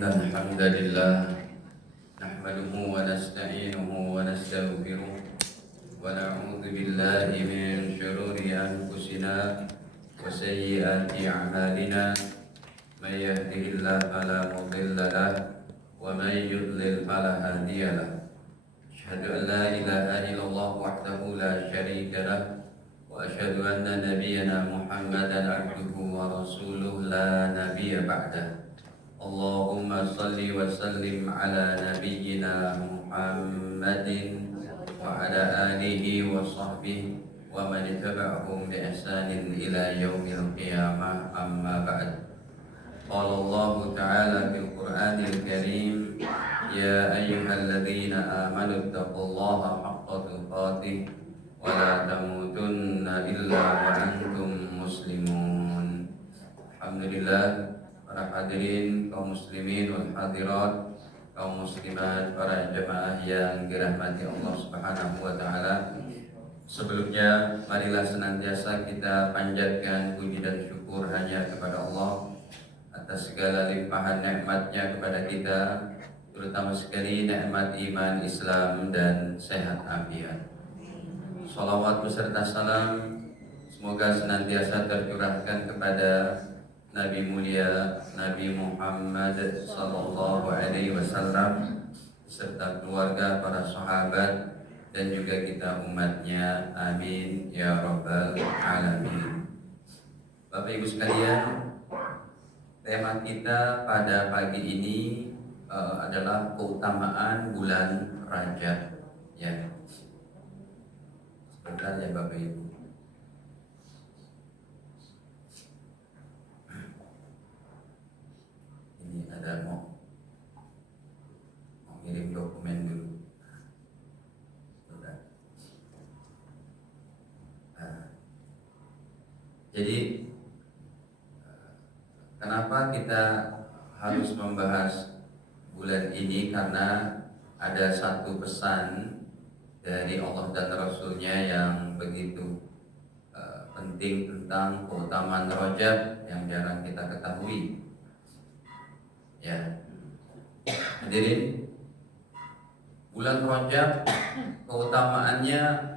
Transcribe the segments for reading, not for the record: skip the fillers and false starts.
إن الحمد لله نحمده ونستعينه ونستغفره ونعوذ بالله من شرور أنفسنا وسيئات أعمالنا من يهده الله فلا مضل له ومن يضلل فلا هادي له أشهد أن لا إله إلا الله وحده لا شريك له وأشهد أن نبينا محمدا عبده ورسوله لا نبي بعده اللهم صل وسلم على نبينا محمد وعلى آله وصحبه ومن تبعهم بإحسان إلى يوم القيامة أما بعد قال الله تعالى في القرآن الكريم يا أيها الذين آمنوا اتقوا الله حق تقاته ولا تموتن إلا وأنتم مسلمون. Alhamdulillah, para hadirin kaum muslimin wal hadirat, kaum muslimat, para jemaah yang dirahmati Allah Subhanahu wa taala. Sebelumnya marilah senantiasa kita panjatkan puji dan syukur hanya kepada Allah atas segala limpahan nikmat-Nya kepada kita, terutama sekali nikmat iman, Islam dan sehat afiat. Salawat beserta salam semoga senantiasa tercurahkan kepada Nabi mulia Nabi Muhammad sallallahu alaihi wasallam serta keluarga, para sahabat dan juga kita umatnya. Amin ya rabbal alamin. Bapak Ibu sekalian, tema kita pada pagi ini adalah keutamaan bulan Rajab. Ya. Sebentar ya Bapak Ibu. Ini ada mau ngirim dokumen dulu. Sudah. Jadi kenapa kita harus membahas bulan ini? Karena ada satu pesan dari Allah dan Rasul-Nya yang begitu penting tentang keutamaan Rajab yang jarang kita ketahui. Ya, hadirin, bulan Rajab keutamaannya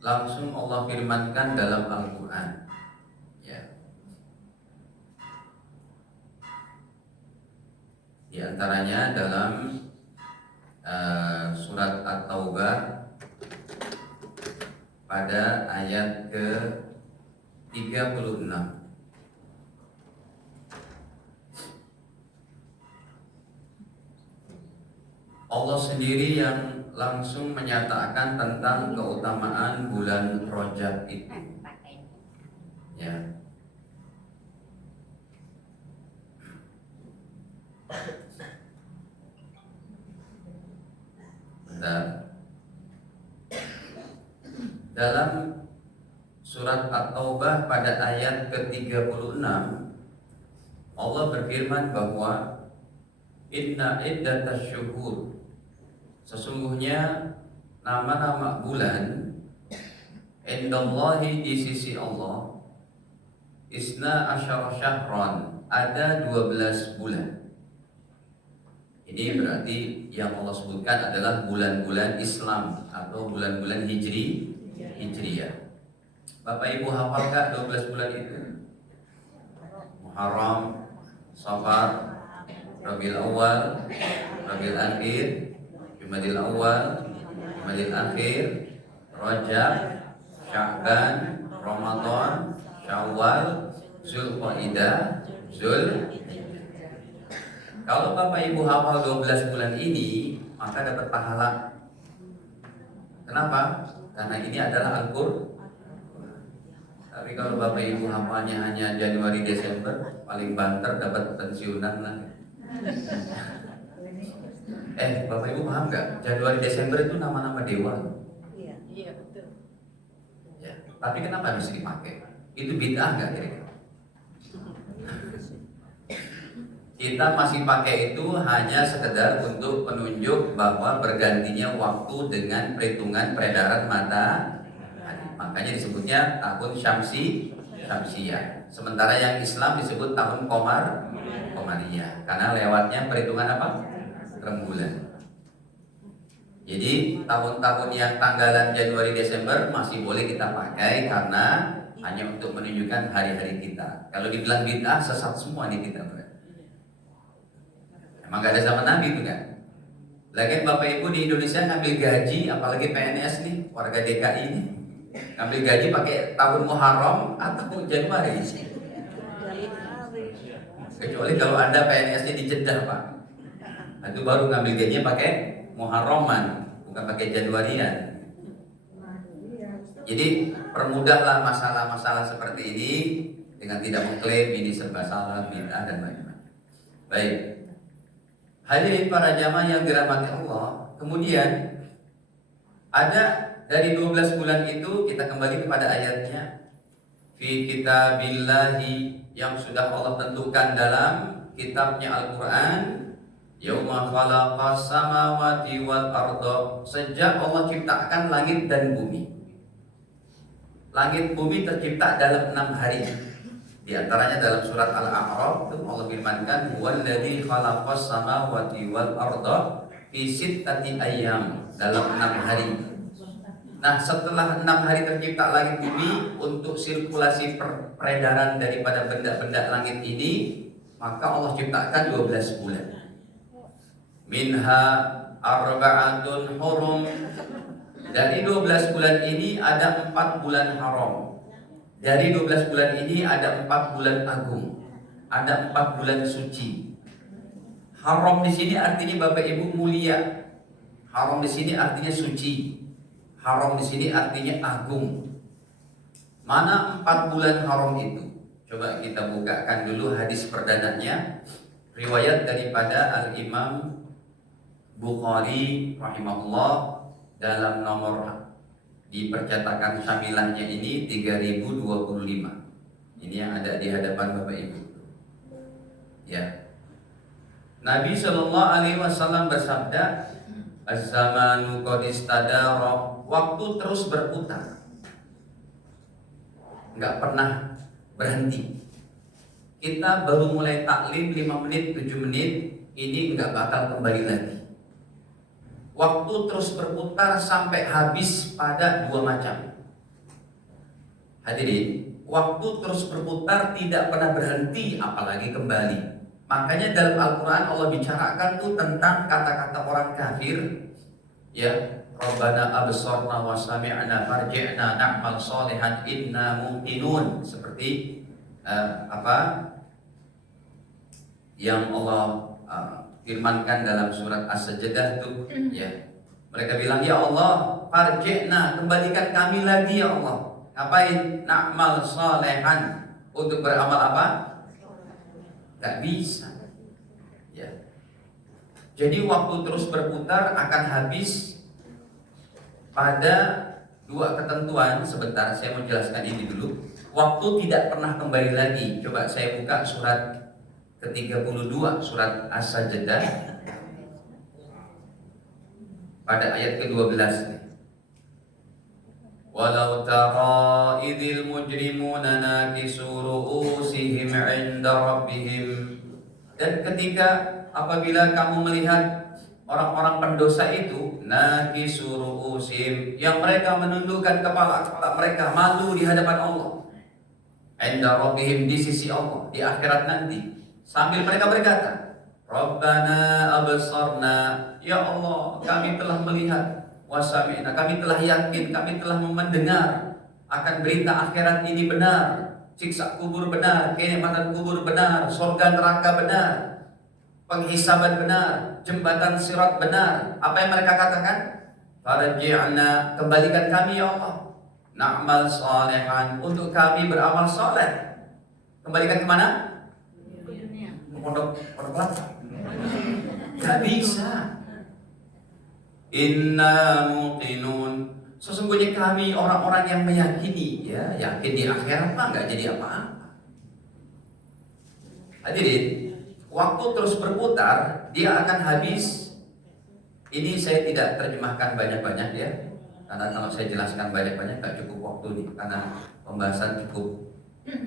langsung Allah firmankan dalam Al-Quran. Ya, di antaranya dalam surat At-Taubah pada ayat ke-36. Allah sendiri yang langsung menyatakan tentang keutamaan bulan Rajab itu. Ya. Dalam surat At-Taubah pada ayat ke-36 Allah berfirman bahwa inna iddatasy syuhur, sesungguhnya nama-nama bulan indallahi, di sisi Allah, isna asyara syahran, ada 12 bulan. Ini berarti yang Allah sebutkan adalah bulan-bulan Islam atau bulan-bulan Hijriyah. Bapak Ibu hafal gak 12 bulan itu? Muharram, Safar, Rabiul Awal, Rabiul Akhir, Jumadil Awal, Jumadil Akhir, Rajab, Sya'ban, Ramadan, Syawal, Zulqa'dah, Kalau Bapak Ibu hafal 12 bulan ini, maka dapat pahala. Kenapa? Karena ini adalah Al-Qur'an. Tapi kalau Bapak Ibu hafalnya hanya Januari Desember, paling banter dapat pensiunan lah. Bapak Ibu paham nggak? Januari Desember itu nama-nama dewa. Iya betul. Ya. Tapi kenapa bisa dipakai? Itu bid'ah nggak kira-kira? Kita masih pakai itu hanya sekedar untuk menunjuk bahwa bergantinya waktu dengan perhitungan peredaran matahari. Makanya disebutnya tahun Syamsiyah. Sementara yang Islam disebut tahun Qamar. Komariah karena lewatnya perhitungan apa? Rembulan. Jadi tahun-tahun yang tanggalan Januari Desember masih boleh kita pakai karena hanya untuk menunjukkan hari-hari kita. Kalau dibilang bid'ah, sesat semua nih kita. Emang gak ada zaman Nabi itu kan? Lagian Bapak Ibu di Indonesia ngambil gaji, apalagi PNS nih, warga DKI ini, ngambil gaji pakai tahun Muharram atau Januari. Kecuali kalau Anda PNS-nya di Jeddah, Pak. Nah, itu baru ngambil gajinya pakai Muharraman, bukan pakai Januarian. Jadi permudahlah masalah-masalah seperti ini dengan tidak mengklaim ini serba salah, bid'ah dan macam-macam. Baik. Hadirin para jamaah yang dirahmati Allah. Kemudian ada dari 12 bulan itu kita kembali kepada ayatnya. Fi kitabillahi, yang sudah Allah tentukan dalam kitabnya Al-Quran. Yauma khalaqas samawati wal arda, sejak Allah ciptakan langit dan bumi. Langit bumi tercipta dalam 6 hari. Di antaranya dalam surat Al-A'raf Allah firmankan, "Huwallazi khalaqas samawati wal arda fi sittati ayyam", dalam 6 hari. Nah, setelah 6 hari tercipta langit bumi untuk sirkulasi peredaran daripada benda-benda langit ini, maka Allah ciptakan 12 bulan. Minha arba'atun hurum. Dari 12 bulan ini ada 4 bulan haram. Dari 12 bulan ini ada 4 bulan agung. Ada 4 bulan suci. Haram di sini artinya Bapak Ibu mulia. Haram di sini artinya suci. Haram di sini artinya agung. Mana 4 bulan haram itu? Coba kita bukakan dulu hadis perdananya. Riwayat daripada Al-Imam Bukhari rahimahullah dalam nomor di percetakan Syamilahnya ini 3025. Ini yang ada di hadapan Bapak Ibu. Ya. Nabi Shallallahu Alaihi Wasallam bersabda, "Az-zamanu qad istadara", waktu terus berputar, nggak pernah berhenti. Kita baru mulai taklim 5 menit, 7 menit, ini nggak bakal kembali lagi. Waktu terus berputar sampai habis pada 2 macam. Hadirin, waktu terus berputar tidak pernah berhenti, apalagi kembali. Makanya dalam Al-Quran Allah bicarakan tuh tentang kata-kata orang kafir, ya, Rabbana absarna wa sami'na farji'na na'mal sholihan inna muqinun, seperti yang Allah firmankan dalam surat As-Sajdah itu, ya. Mereka bilang, "Ya Allah, farji'na, kembalikan kami lagi ya Allah." Ngapain? Na'mal sholihan, untuk beramal apa? Gak bisa. Ya. Jadi waktu terus berputar akan habis pada 2 ketentuan. Sebentar, saya mau jelaskan ini dulu. Waktu tidak pernah kembali lagi. Coba saya buka surat ke-32, surat As-Sajdah, pada ayat ke-12. Walau tara idil mujrimuna nakisu ru'usihim 'inda rabbihim. Dan ketika apabila kamu melihat orang-orang pendosa itu, nakisu ru'usihim, yang mereka menundukkan kepala mereka, malu di hadapan Allah, 'inda rabbihim, di sisi Allah di akhirat nanti, sambil mereka berkata, Rabbana absarna, ya Allah, kami telah melihat, wasami'na, kami telah yakin, kami telah mendengar akan berita akhirat ini benar, siksa kubur benar, kenikmatan kubur benar, surga neraka benar, penghisaban benar, jembatan sirat benar. Apa yang mereka katakan? Farji'na, kembalikan kami ya Allah, na'mal sholihan, untuk kami beramal soleh. Kembalikan kemana? Pondok kelapa. Gak bisa. Inna muqinun, sesungguhnya kami orang-orang yang meyakini, ya, yakin di akhirat mah nggak jadi apa-apa. Hadirin, waktu terus berputar, dia akan habis. Ini saya tidak terjemahkan banyak-banyak ya, karena kalau saya jelaskan banyak-banyak nggak cukup waktu nih, karena pembahasan cukup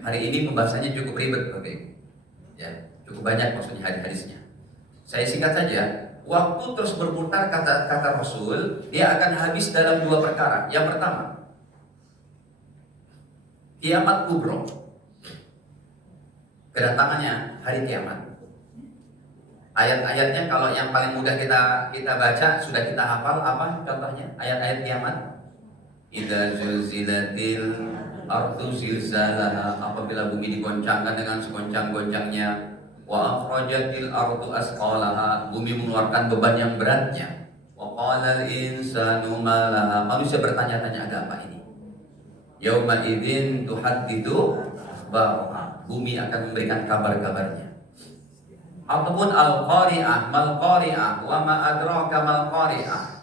hari ini, pembahasannya cukup ribet, oke? Ya. Cukup banyak maksudnya hadis-hadisnya. Saya singkat saja. Waktu terus berputar, kata Rasul, dia akan habis dalam dua perkara. Yang pertama, kiamat kubro, kedatangannya hari kiamat. Ayat-ayatnya kalau yang paling mudah kita baca, sudah kita hafal apa contohnya? Ayat-ayat kiamat. Idza zulzilatil ardu zilzalaha, apabila bumi digoncangkan dengan segoncang-goncangnya. Wa akhrajatil ardu asqalaha, bumi mengeluarkan beban yang beratnya. Wa qalal insanu ma laha, manusia bertanya-tanya ada apa ini? Yauma idzin tuhadditsu akhbaraha, bumi akan memberikan kabar-kabarnya. Ataupun al-qari'ah, mal qari'ah, wa ma adraka mal qari'ah.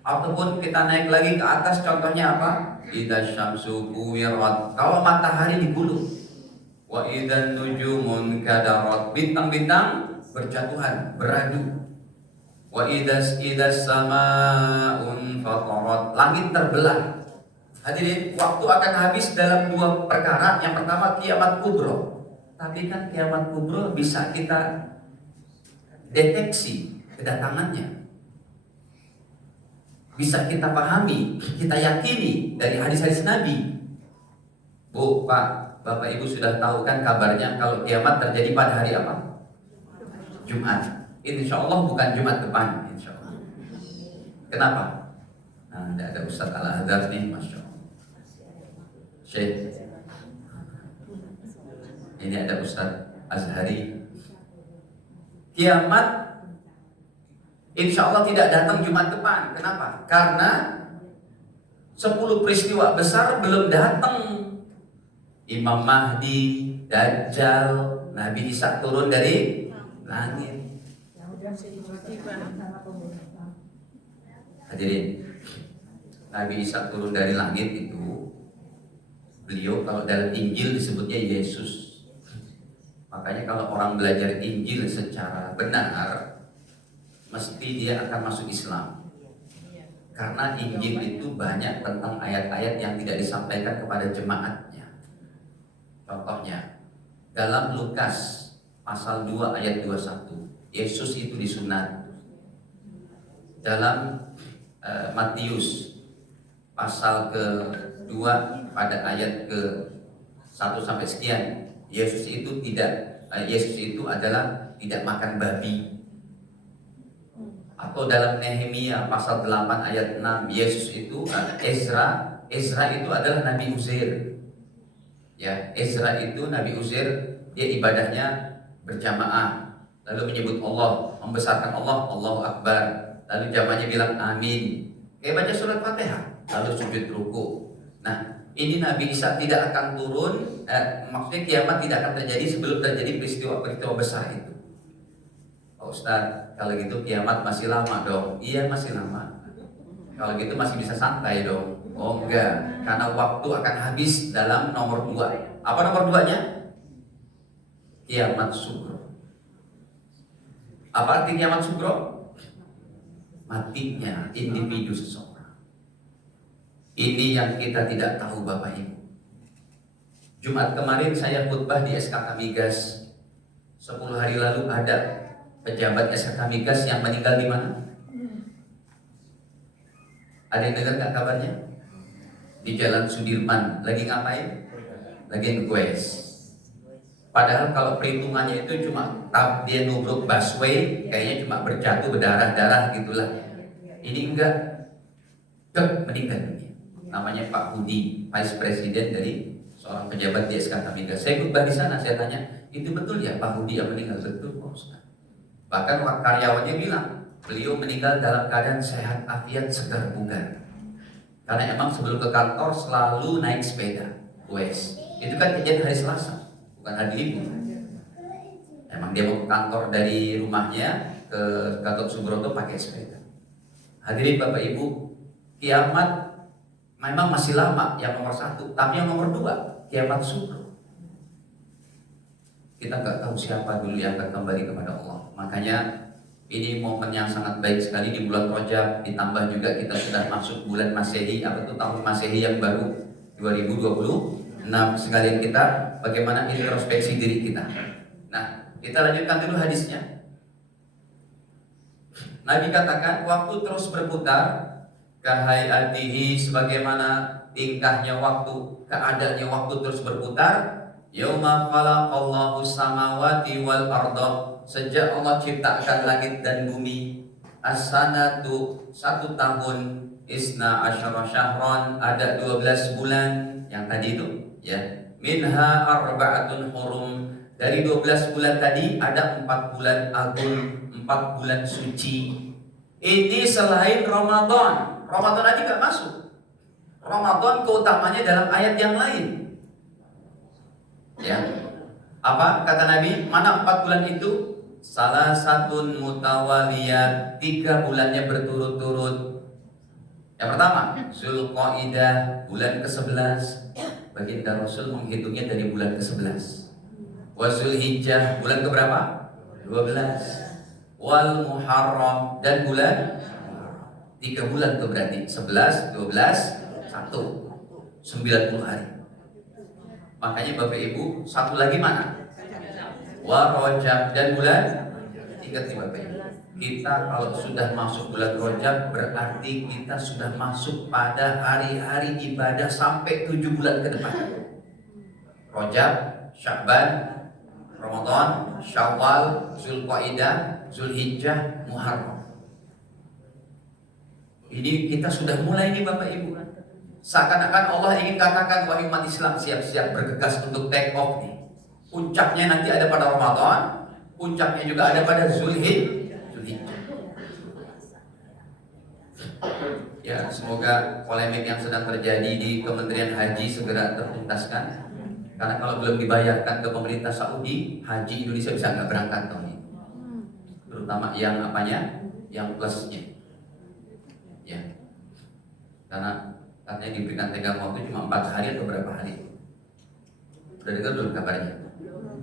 Ataupun kita naik lagi ke atas, contohnya apa? Idza syamsu kuwirat, kalau matahari digulung. Wa idzan nujumun kadarat, bintang-bintang berjatuhan, beradu. Wa idzas samaun fatarat, langit terbelah. Hadirin, waktu akan habis dalam dua perkara. Yang pertama kiamat kubro. Tapi kan kiamat kubro bisa kita deteksi kedatangannya, bisa kita pahami, kita yakini dari hadis-hadis Nabi. Bu, Pak, Bapak Ibu sudah tahu kan kabarnya kalau kiamat terjadi pada hari apa? Jumat. Insya Allah bukan Jumat depan, insya Allah. Kenapa? Nah, ada Ustadz Al-Azhar nih, Masya Allah. Syekh. Ini ada Ustadz Azhari. Kiamat insya Allah tidak datang Jumat depan. Kenapa? Karena 10 peristiwa besar belum datang. Imam Mahdi, Dajjal, Nabi Isa turun dari langit. Hadirin, Nabi Isa turun dari langit itu, beliau kalau dalam Injil disebutnya Yesus. Makanya kalau orang belajar Injil secara benar, mesti dia akan masuk Islam. Karena Injil itu banyak tentang ayat-ayat yang tidak disampaikan kepada jemaatnya. Contohnya, dalam Lukas pasal 2 ayat 21, Yesus itu disunat. Dalam Matius pasal ke-2 pada ayat ke-1 sampai sekian, Yesus itu adalah tidak makan babi. Atau dalam Nehemia pasal 8 ayat 6, Yesus itu Ezra itu adalah Nabi Uzair. Ya, Ezra itu Nabi Uzair, dia ibadahnya berjamaah, lalu menyebut Allah, membesarkan Allah, Allahu Akbar, lalu jamaahnya bilang amin. Kayak baca surat Fatihah, lalu sujud ruku. Nah, ini Nabi Isa tidak akan turun, maksudnya kiamat tidak akan terjadi sebelum terjadi peristiwa besar itu. Pak Ustadz, kalau gitu kiamat masih lama dong. Iya, masih lama. Kalau gitu masih bisa santai dong. Oh enggak, karena waktu akan habis dalam nomor 2. Apa nomor 2-nya? Kiamat sugro. Apa arti kiamat sugro? Matinya individu seseorang. Ini yang kita tidak tahu Bapak Ibu. Jumat kemarin saya khutbah di SKK Migas. 10 hari lalu ada pejabat SKK Migas yang meninggal di mana? Ada yang dengar nggak kabarnya? Di Jalan Sudirman. Lagi ngapain? Lagi nge-quest. Padahal kalau perhitungannya itu cuma dia nubruk busway, kayaknya cuma berjatuh berdarah-darah gitulah. Ini enggak, meninggal dunia. Namanya Pak Budi, Vice President dari seorang pejabat di SKK Migas. Saya khutbah di sana, saya tanya, itu betul ya Pak Budi yang meninggal? Betul Pak Ustaz. Bahkan karyawannya bilang, beliau meninggal dalam keadaan sehat, afiat, segar bugar. Karena emang sebelum ke kantor selalu naik sepeda. Itu kan kejadian hari Selasa, bukan hari Libur. Emang dia mau ke kantor dari rumahnya ke Gatot Subroto pakai sepeda. Hadirin Bapak Ibu, kiamat memang masih lama yang nomor 1, tapi yang nomor 2, kiamat sugro. Kita nggak tahu siapa dulu yang akan kembali kepada Allah. Makanya ini momen yang sangat baik sekali di bulan Rajab, ditambah juga kita sudah masuk bulan Masehi, apa itu tahun Masehi yang baru 2026. Sekalian kita bagaimana introspeksi diri kita. Nah, kita lanjutkan dulu hadisnya. Nabi katakan, waktu terus berputar, kahayatihi, sebagaimana tingkahnya waktu, keadaannya waktu terus berputar. Yauma khalaqallahu samawati wal arda, sejak Allah ciptakan langit dan bumi. As-sanatu, 1 tahun. Isna asyara syahran, ada 12 bulan. Yang tadi itu ya. Minha arba'atun hurum, dari 12 bulan tadi ada 4 bulan agung, 4 bulan suci. Ini selain Ramadan. Ramadan tadi gak masuk. Ramadan keutamanya dalam ayat yang lain. Ya. Apa kata Nabi? Mana 4 bulan itu? Salah satu mutawaliyat, 3 bulannya berturut-turut. Yang pertama, Zulqaidah, bulan ke-11. Baginda Rasul menghitungnya dari bulan ke-11. Wa Zulhijjah, bulan keberapa? 12. Wal Muharram, dan bulan 3 bulan tuh berarti 11, 12, 1, 90 hari. Makanya Bapak Ibu, satu lagi mana? Wa Rajab, dan bulan 3 Bapak Ibu. Kita kalau sudah masuk bulan Rajab berarti kita sudah masuk pada hari-hari ibadah sampai 7 bulan ke depan. Rajab, Sya'ban, Ramadan, Syawal, Zulqaidah, Zulhijjah, Muharram. Ini kita sudah mulai nih Bapak Ibu. Seakan-akan Allah ingin katakan, wahai umat Islam, siap-siap bergegas untuk take off nih. Puncaknya nanti ada pada Ramadan, puncaknya juga ada pada Zulhijjah. Ya, semoga polemik yang sedang terjadi di Kementerian Haji segera tertuntaskan. Karena kalau belum dibayarkan ke pemerintah Saudi, haji Indonesia bisa nggak berangkat tahun ini. Terutama yang apanya? Yang plusnya. Ya. Karena katanya diberikan tenggang waktu cuma 4 hari atau berapa hari. Udah dengar belum kabarnya?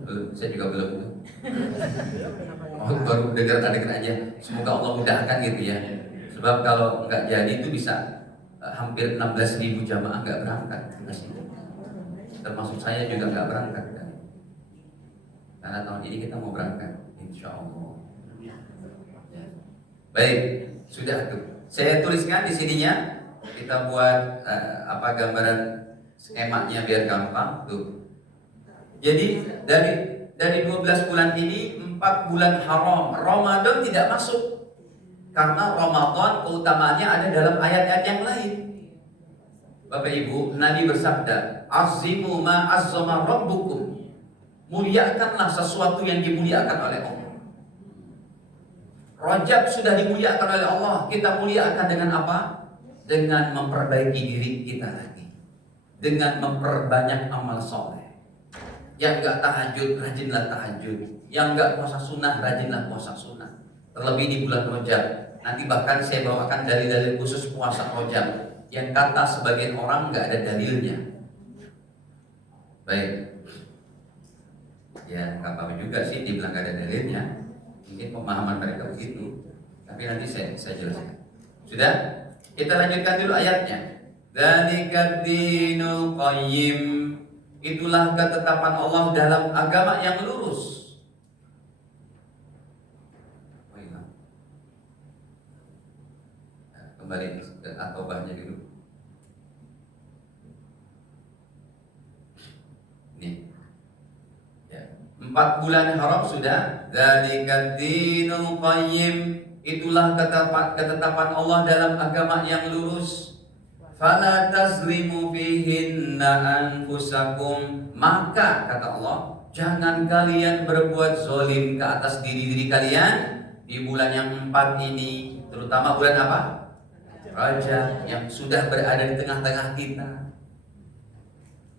Belum, saya juga belum. Oh, baru dengar aja. Semoga Allah mudahkan gitu ya. Sebab kalau nggak jadi itu bisa hampir 16.000 jamaah nggak berangkat. Termasuk saya juga nggak berangkat kan? Karena tahun ini kita mau berangkat, insya Allah. Baik, sudah tuh. Saya tuliskan di sininya. Kita buat gambaran skemanya biar gampang tuh. Jadi dari 12 bulan ini 4 bulan haram. Ramadan tidak masuk. Karena Ramadan keutamaannya ada dalam ayat-ayat yang lain. Bapak Ibu, Nabi bersabda, "Azimu ma azzama rabbukum." Muliakanlah sesuatu yang dimuliakan oleh Allah. Rajab sudah dimuliakan oleh Allah. Kita muliakan dengan apa? Dengan memperbaiki diri kita lagi. Dengan memperbanyak amal soleh. Yang enggak tahajud, rajinlah tahajud. Yang enggak puasa sunnah, rajinlah puasa sunnah. Terlebih di bulan Rajab. Nanti bahkan saya bawakan dalil-dalil khusus puasa Rajab yang kata sebagian orang nggak ada dalilnya. Baik, ya nggak apa-apa juga sih dibilang nggak ada dalilnya. Mungkin pemahaman mereka begitu. Tapi nanti saya jelaskan. Sudah, kita lanjutkan dulu ayatnya. Dzalika dinul qayyim, itulah ketetapan Allah dalam agama yang lurus. Kembali ke At-Taubahnya dulu. Nih. Ya. 4 bulan haram sudah. Dzalika dinul qayyim, itulah ketetapan Allah dalam agama yang lurus. Fala tazlimu fihinna anfusakum, maka kata Allah, jangan kalian berbuat zalim ke atas diri-diri kalian di bulan yang 4 ini, terutama bulan apa? Rajab yang sudah berada di tengah-tengah kita.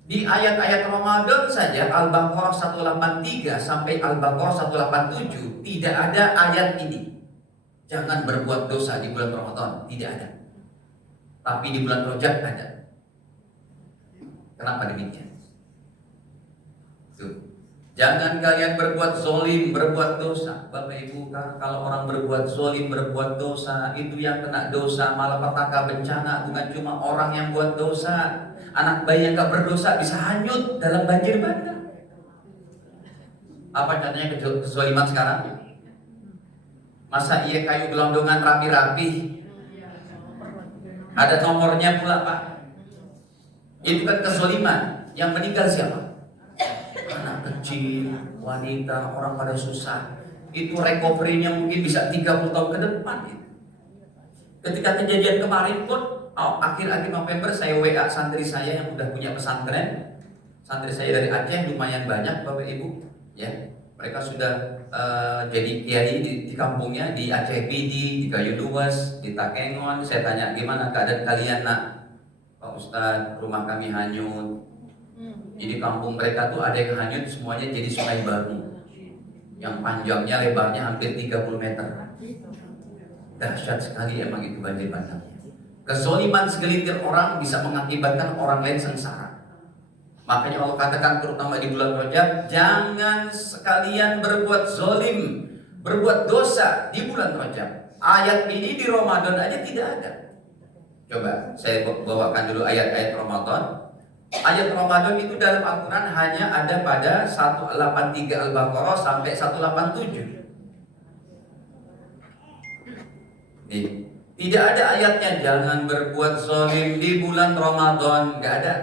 Di ayat-ayat Ramadan saja Al-Baqarah 183 sampai Al-Baqarah 187 tidak ada ayat ini. Jangan berbuat dosa di bulan Ramadan, tidak ada. Tapi di bulan Rajab ada. Kenapa demikian? Tuh. Jangan kalian berbuat zolim, berbuat dosa. Bapak Ibu, kalau orang berbuat zolim, berbuat dosa, itu yang kena dosa malapetaka bencana. Bukan cuma orang yang buat dosa. Anak bayi yang gak berdosa bisa hanyut dalam banjir bandang. Apa contohnya kezaliman sekarang? Masa iya kayu gelondongan rapi-rapi, ada nomornya pula Pak. Itu kan kezaliman. Yang meninggal siapa? Anak kecil, wanita, orang pada susah. Itu recovery-nya mungkin bisa 30 tahun ke depan. Ketika kejadian kemarin pun, akhir-akhir November saya WA santri saya yang udah punya pesantren. Santri saya dari Aceh lumayan banyak Bapak Ibu, ya. Mereka sudah jadi kiai di kampungnya, di Aceh Pidi, di Kayu Luas, di Takengon. Saya tanya, gimana keadaan kalian nak? Pak Ustadz, rumah kami hanyut. Jadi kampung mereka tuh ada yang hanyut, semuanya jadi sungai baru, yang panjangnya lebarnya hampir 30 meter. Dahsyat sekali emang itu banjir bandang. Kezaliman segelintir orang bisa mengakibatkan orang lain sengsara. Makanya Allah katakan terutama di bulan Rajab, jangan sekalian berbuat zalim, berbuat dosa di bulan Rajab. Ayat ini di Ramadan aja tidak ada. Coba saya bawakan dulu ayat-ayat Ramadan. Ayat Ramadan itu dalam Al-Quran hanya ada pada 183 Al-Baqarah sampai 187. Nih, tidak ada ayatnya jangan berbuat zalim di bulan Ramadan, nggak ada.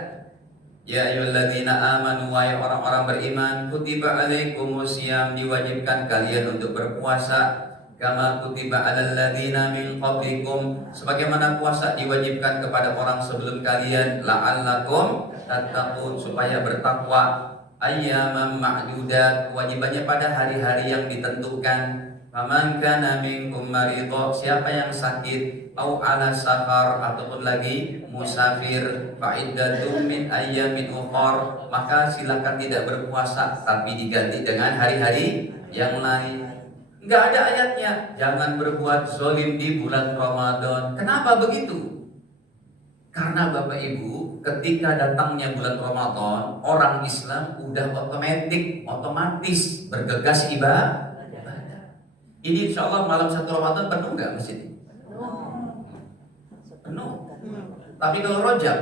Ya ayyuhalladzina amanu, wahai orang-orang beriman, kutiba alaikumusiyam, diwajibkan kalian untuk berpuasa, kama kutiba alal ladzina min qablikum, sebagaimana puasa diwajibkan kepada orang sebelum kalian, la'allakum tattaqun, supaya bertakwa. Ayyaman ma'dudat, kewajibannya pada hari-hari yang ditentukan. Faman kana minkum maridha, siapa yang sakit, au ala safar, ataupun lagi musafir, fa iddatum min ayyamin ukhar, maka silakan tidak berpuasa tapi diganti dengan hari-hari yang lain. Enggak ada ayatnya jangan berbuat zalim di bulan Ramadan. Kenapa begitu? Karena Bapak Ibu, ketika datangnya bulan Ramadan, orang Islam udah otomatis bergegas ibadah. Ini insya Allah malam 1 Ramadan penuh nggak masjid ini? Penuh. Tapi kalau Rajab,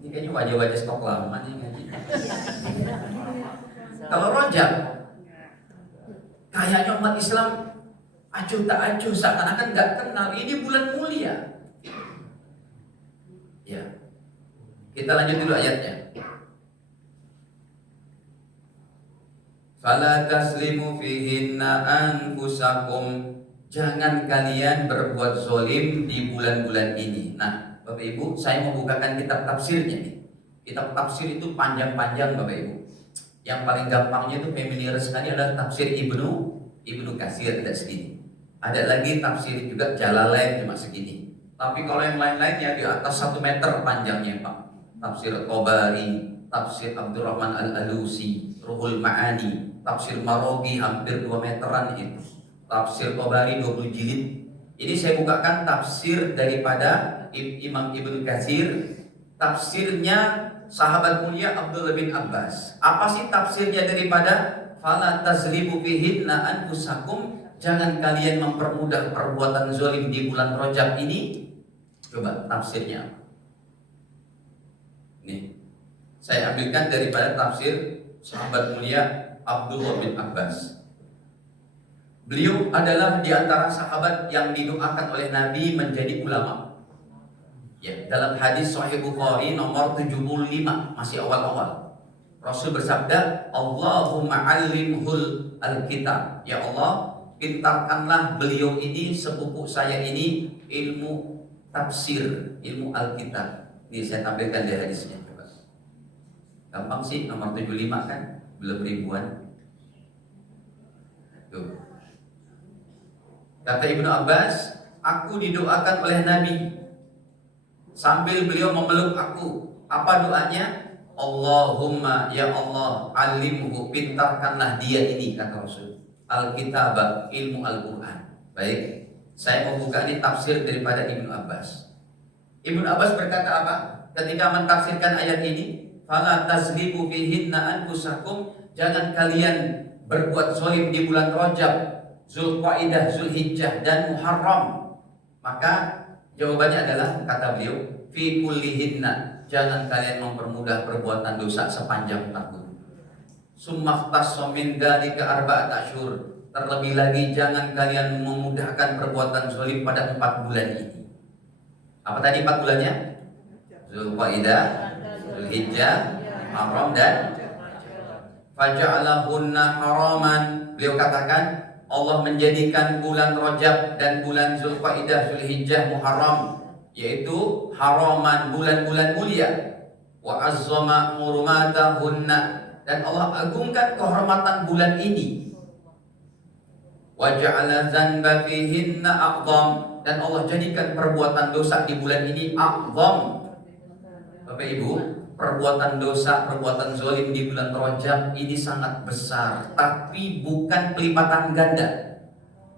ini kayaknya wajah-wajah stok lama nih ngaji. Kalau Rajab, kayaknya umat Islam acuh tak acuh, seakan-akan nggak kenal ini bulan mulia. Ya, kita lanjut dulu ayatnya. Fala taslimu fihinna anfusakum, jangan kalian berbuat zalim di bulan-bulan ini. Nah, Bapak Ibu, saya mau bukakan kitab tafsirnya nih. Kitab tafsir itu panjang-panjang Bapak Ibu. Yang paling gampangnya itu familiar sekali adalah tafsir Ibnu Katsir, tidak segini. Ada lagi tafsir juga Jalalain cuma segini. Tapi kalau yang lain-lainnya di atas 1 meter panjangnya Pak. Tafsir Tabari, tafsir Abdurrahman Al-Alusi, Ruhul Ma'ani, tafsir Marogi hampir 2 meteran itu. Tafsir Tabari 20 jilid. Ini saya bukakan tafsir daripada Imam Ibnu Katsir, tafsirnya sahabat mulia Abdullah bin Abbas. Apa sih tafsirnya daripada fala tazlimu fihinna anfusakum, jangan kalian mempermudah perbuatan zalim di bulan Rajab ini? Coba tafsirnya. Nih, saya ambilkan daripada tafsir sahabat mulia Abdullah bin Abbas. Beliau adalah di antara sahabat yang didoakan oleh Nabi menjadi ulama. Ya, dalam hadis Sahih Bukhari nomor 75, masih awal-awal. Rasul bersabda, Allahumma allimhul alkitab. Ya Allah, pintarkanlah beliau ini, sepupu saya ini, ilmu tafsir, ilmu alkitab. Ini saya tampilkan di hadisnya. Coba. Gampang sih, nomor 75 kan, belum ribuan. Tuh. Kata Ibnu Abbas, aku didoakan oleh Nabi sambil beliau memeluk aku. Apa doanya? Allahumma, ya Allah, alimhu, pintarkanlah dia ini, kata Rasul, Alkitab, ilmu Al-Quran. Baik, saya membuka ini tafsir daripada Ibnu Abbas. Ibnu Abbas berkata apa? Ketika mentafsirkan ayat ini, fala tazlimu fihinna anfusakum, jangan kalian berbuat zalim di bulan Rajab, Zulqaidah, Zulhijjah, dan Muharram. Maka jawabannya adalah, kata beliau, fi kullihinna, jangan kalian mempermudah perbuatan dosa sepanjang tahun. Summa ikhtasso min dzalika arba'at asyhur. Terlebih lagi jangan kalian memudahkan perbuatan zalim pada 4 bulan ini. Apa tadi 4 bulannya? Zulqa'dah, Zulhijjah, Muharram dan faja'alahunna haraman. Beliau katakan Allah menjadikan bulan Rajab dan bulan Zulqa'dah, Zulhijjah, Muharram yaitu haraman, bulan-bulan mulia. Wa azzama hurumatahunna, dan Allah agungkan kehormatan bulan ini. Wa ja'ala dzanba fihinna a'zam, dan Allah jadikan perbuatan dosa di bulan ini a'zam. Bapak Ibu, perbuatan dosa, perbuatan zalim di bulan Rajab ini sangat besar, tapi bukan pelipatan ganda.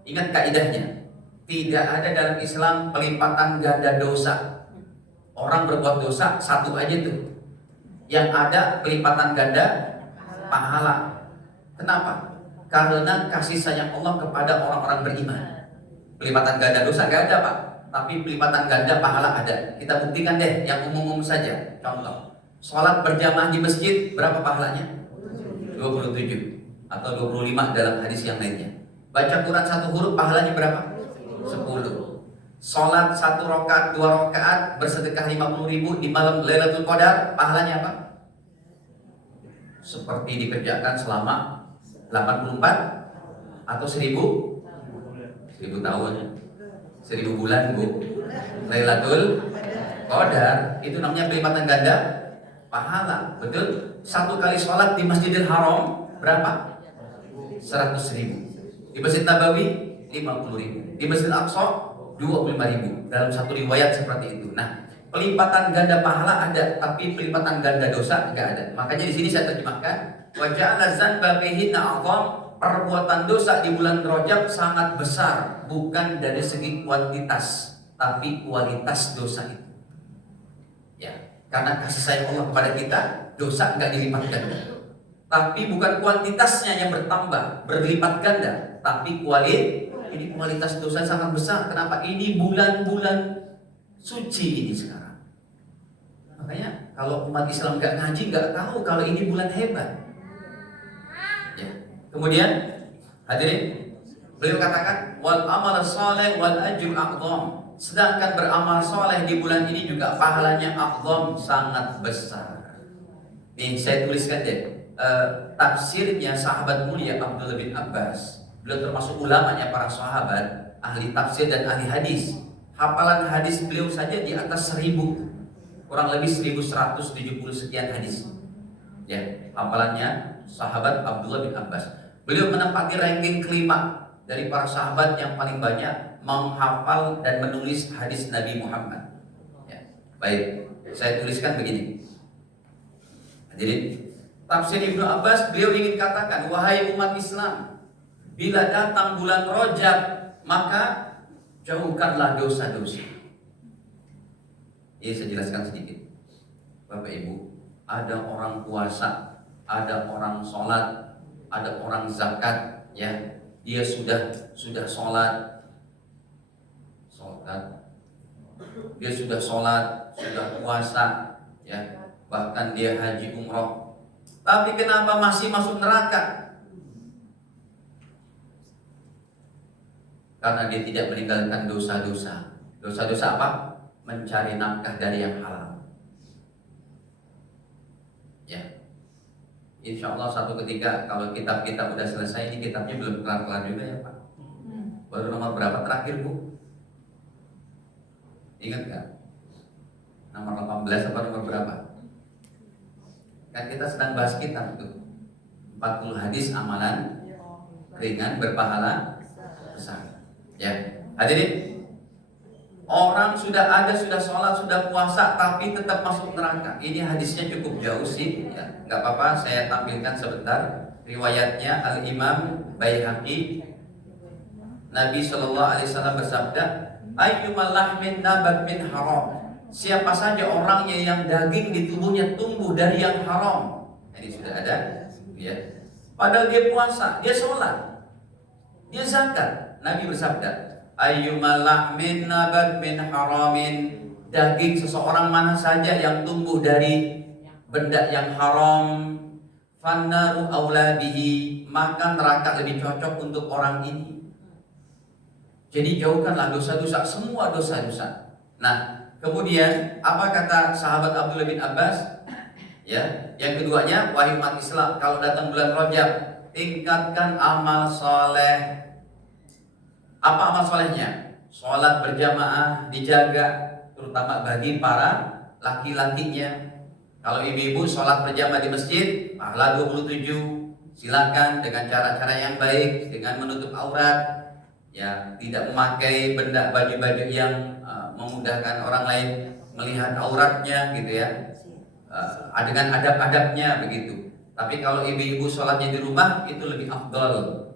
Ingat kaidahnya, tidak ada dalam Islam pelipatan ganda dosa. Orang berbuat dosa satu aja tuh, yang ada pelipatan ganda pahala. Kenapa? Karena kasih sayang Allah kepada orang-orang beriman. Pelipatan ganda dosa gak ada, Pak, tapi pelipatan ganda pahala ada. Kita buktikan deh yang umum-umum saja. Contoh, sholat berjamaah di masjid berapa pahalanya? 27 atau 25 dalam hadis yang lainnya. Baca Quran 1 huruf pahalanya berapa? 10. Sholat 1 rakaat, 2 rakaat, bersedekah 50.000 di malam Lailatul Qadar, pahalanya apa? Seperti dikerjakan selama 84 atau 1000 tahun, 1000 bulan, Bu. Lailatul Qadar itu namanya pelipatan ganda pahala, betul? 1 kali sholat di Masjidil Haram berapa? 100.000. Di Masjid Nabawi 50.000. Di Masjid Al-Aqsa 25.000. Dalam satu riwayat seperti itu. Nah, pelipatan ganda pahala ada, tapi pelipatan ganda dosa enggak ada. Makanya di sini saya terjemahkan, wa ja'ala dzanba fihinna a'zam, perbuatan dosa di bulan Rajab sangat besar, bukan dari segi kuantitas, tapi kualitas dosa itu. Ya, karena kasih sayang Allah kepada kita, dosa enggak dilipat ganda. Tapi bukan kuantitasnya yang bertambah, berlipat ganda, tapi ini kualitas dosa sangat besar. Kenapa? Ini bulan-bulan suci ini sekarang. Makanya kalau umat Islam nggak ngaji, nggak tahu kalau ini bulan hebat. Ya. Kemudian hadirin, beliau katakan wal amal saleh wal ajr a'zam. Sedangkan beramal soleh di bulan ini juga pahalanya a'zam, sangat besar. Nih saya tuliskan deh. Tafsirnya sahabat mulia Abdullah bin Abbas. Beliau termasuk ulamanya para sahabat, ahli tafsir dan ahli hadis. Hafalan hadis beliau saja di atas 1000, kurang lebih 1170 sekian hadis. Ya, hafalannya sahabat Abdullah bin Abbas. Beliau menempati ranking kelima dari para sahabat yang paling banyak menghafal dan menulis hadis Nabi Muhammad. Ya, baik, saya tuliskan begini. Hadirin, tafsir Ibnu Abbas, beliau ingin katakan, wahai umat Islam, bila datang bulan Rajab, maka jauhkanlah dosa-dosa. Ini saya jelaskan sedikit. Bapak Ibu, ada orang puasa, ada orang sholat, ada orang zakat, ya, dia sudah sholat, dia sudah sholat, sudah puasa, ya, bahkan dia haji umroh. Tapi kenapa masih masuk neraka? Karena dia tidak meninggalkan dosa-dosa. Dosa-dosa apa? Mencari nafkah dari yang halal. Ya, insya Allah satu ketika kalau kitab-kitab udah selesai, ini kitabnya belum kelar-kelar juga ya Pak. Baru nomor berapa terakhir Bu? Ingat gak? Nomor 18 apa nomor berapa? Kan kita sedang bahas kitab tuh, 40 hadis amalan ringan berpahala besar. Ya, hadirin, orang sudah ada, sudah sholat, sudah puasa, tapi tetap masuk neraka. Ini hadisnya cukup jauh sih, ya, nggak apa-apa. Saya tampilkan sebentar. Riwayatnya Al Imam Baihaqi. Nabi Shallallahu Alaihi Wasallam bersabda, "Ayyumal lahmin nabat min haram." Siapa saja orangnya yang daging di tubuhnya tumbuh dari yang haram. Ini sudah ada, ya. Padahal dia puasa, dia sholat, dia zakat. Nabi bersabda, ayyumal lahmin nabat min haramin, daging seseorang mana saja yang tumbuh dari benda yang haram, fannaru aula bihi, maka neraka lebih cocok untuk orang ini. Jadi jauhkanlah dosa-dosa, semua dosa-dosa. Nah, kemudian apa kata sahabat Abdullah bin Abbas? Ya, yang keduanya, wahai umat Islam, kalau datang bulan Rajab, tingkatkan amal soleh. Apa amal solehnya? Sholat berjamaah dijaga, terutama bagi para laki-lakinya. Kalau ibu-ibu sholat berjamaah di masjid, pahala 27. Silakan dengan cara-cara yang baik, dengan menutup aurat, ya, tidak memakai baju-baju yang memudahkan orang lain melihat auratnya, gitu ya. Dengan adab-adabnya begitu. Tapi kalau ibu-ibu sholatnya di rumah itu lebih afdal,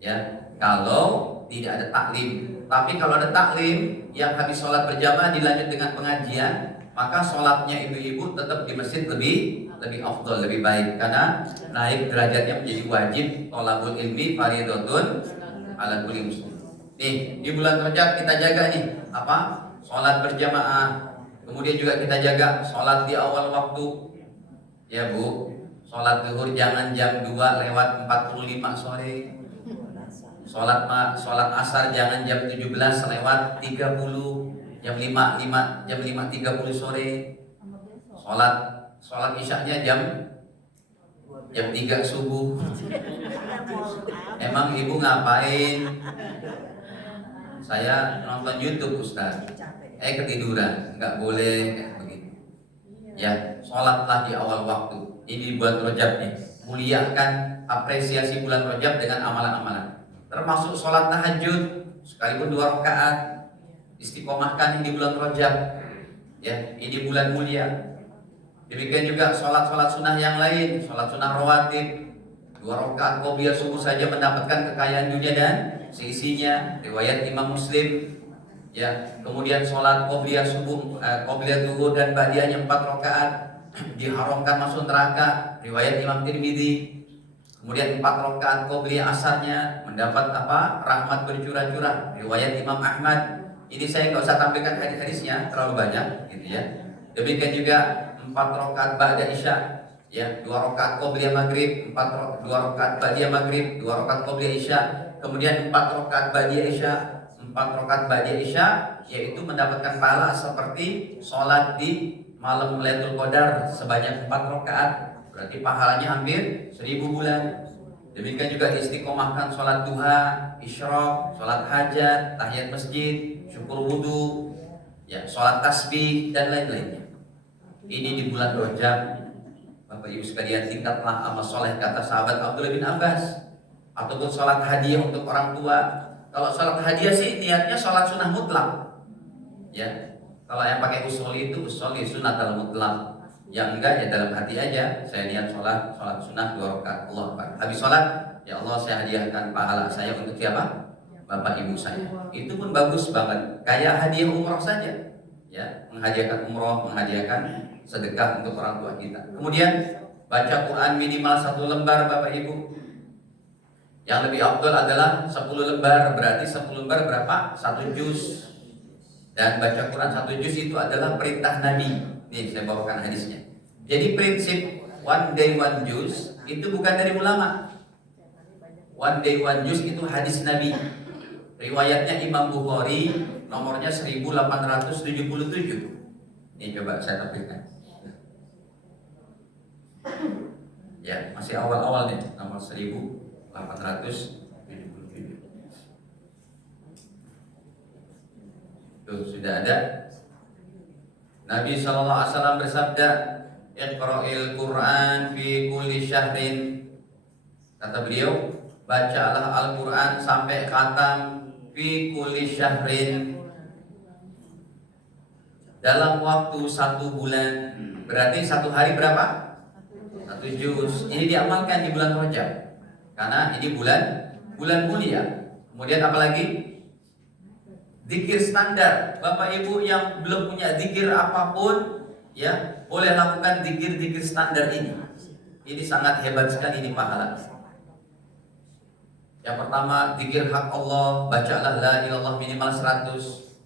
ya. Kalau tidak ada taklim. Tapi kalau ada taklim yang habis sholat berjamaah dilanjut dengan pengajian, maka sholatnya ibu-ibu tetap di masjid lebih afdal, lebih baik, karena naik derajatnya menjadi wajib. Thalabul ilmi fardhatun ala kulli muslim. Nih, di bulan Rajab kita jaga nih apa? Sholat berjamaah. Kemudian juga kita jaga sholat di awal waktu. Ya Bu, sholat zuhur jangan jam 2:45 sore. Sholat asar jangan jam 17:30, jam 5:30 sore. Sholat isyaknya jam 3 subuh. Emang ibu ngapain? Saya nonton YouTube Ustaz. Ketiduran, nggak boleh kayak begitu. Ya, sholatlah di awal waktu. Ini bulan Rajab nih. Muliakan, apresiasi bulan Rajab dengan amalan-amalan. Termasuk sholat tahajud, sekalipun 2 rakaat. Istiqomahkan di bulan Rajab. Ya, ini bulan mulia. Demikian juga sholat sunnah yang lain, sholat sunnah rawatib, 2 rakaat qobliyah subuh saja mendapatkan kekayaan dunia dan seisinya. Riwayat Imam Muslim. Ya, kemudian sholat qobliyah subuh, qobliyah zuhur dan ba'diyahnya 4 rakaat diharamkan masuk neraka. Riwayat Imam Tirmidzi. Kemudian 4 rakaat qobliyah asarnya mendapat apa? Rahmat bercurah-curah. Riwayat Imam Ahmad. Ini saya nggak usah tampilkan hadis-hadisnya, terlalu banyak, gitu ya. Demikian juga 4 rakaat ba'da isya, ya, 2 rakaat qobliyah maghrib, 2 rakaat ba'diyah maghrib, 2 rakaat qobliyah isya, kemudian 4 rakaat ba'diyah isya, 4 rakaat ba'diyah isya, yaitu mendapatkan pahala seperti sholat di malam Lailatul Qadar sebanyak 4 rakaat. Berarti pahalanya hampir 1000 bulan. Demikian juga istiqomahkan sholat duha, isyraq, sholat hajat, tahiyat masjid, syukur wudu, ya, sholat tasbih dan lain-lainnya. Ini di bulan Rajab. Bapak Ibu sekalian, tingkatlah amal soleh kata sahabat Abdullah bin Abbas. Ataupun sholat hadiah untuk orang tua. Kalau sholat hadiah sih niatnya sholat sunnah mutlak, ya. Kalau yang pakai usoli itu usoli sunnah dalam mutlak. Yang enggak ya dalam hati aja, saya niat sholat sunnah 2 rakaat. Allah Akbar. Habis sholat, ya Allah saya hadiahkan pahala saya untuk siapa? Bapak ibu saya. Itu pun bagus banget. Kayak hadiah umroh saja, ya, menghadiahkan umroh, menghadiahkan sedekah untuk orang tua kita. Kemudian baca Quran minimal 1 lembar Bapak Ibu. Yang lebih afdal adalah 10 lembar. Berarti 10 lembar berapa? 1 juz. Dan baca Quran 1 juz itu adalah perintah Nabi. Nih saya bawakan hadisnya. Jadi prinsip one day one juz itu bukan dari ulama. One day one juz itu hadis Nabi. Riwayatnya Imam Bukhari, nomornya 1877. Ini coba saya tampilkan. Ya, masih awal-awal nih, nomor 1877. Tuh, sudah ada. Nabi SAW bersabda, "Iqra'il Qur'an fi kulli syahrin." Kata beliau, bacalah Al-Quran sampai khatam fi kulli syahrin, dalam waktu 1 bulan. Berarti 1 hari berapa? 1 juz. Ini diamalkan di bulan Rajab, karena ini bulan mulia. Kemudian apalagi? Zikir standar. Bapak Ibu yang belum punya zikir apapun, ya, boleh lakukan zikir standar ini. Ini sangat hebat sekali, ini pahala. Yang pertama, zikir hak Allah, bacalah la ilallah minimal 100.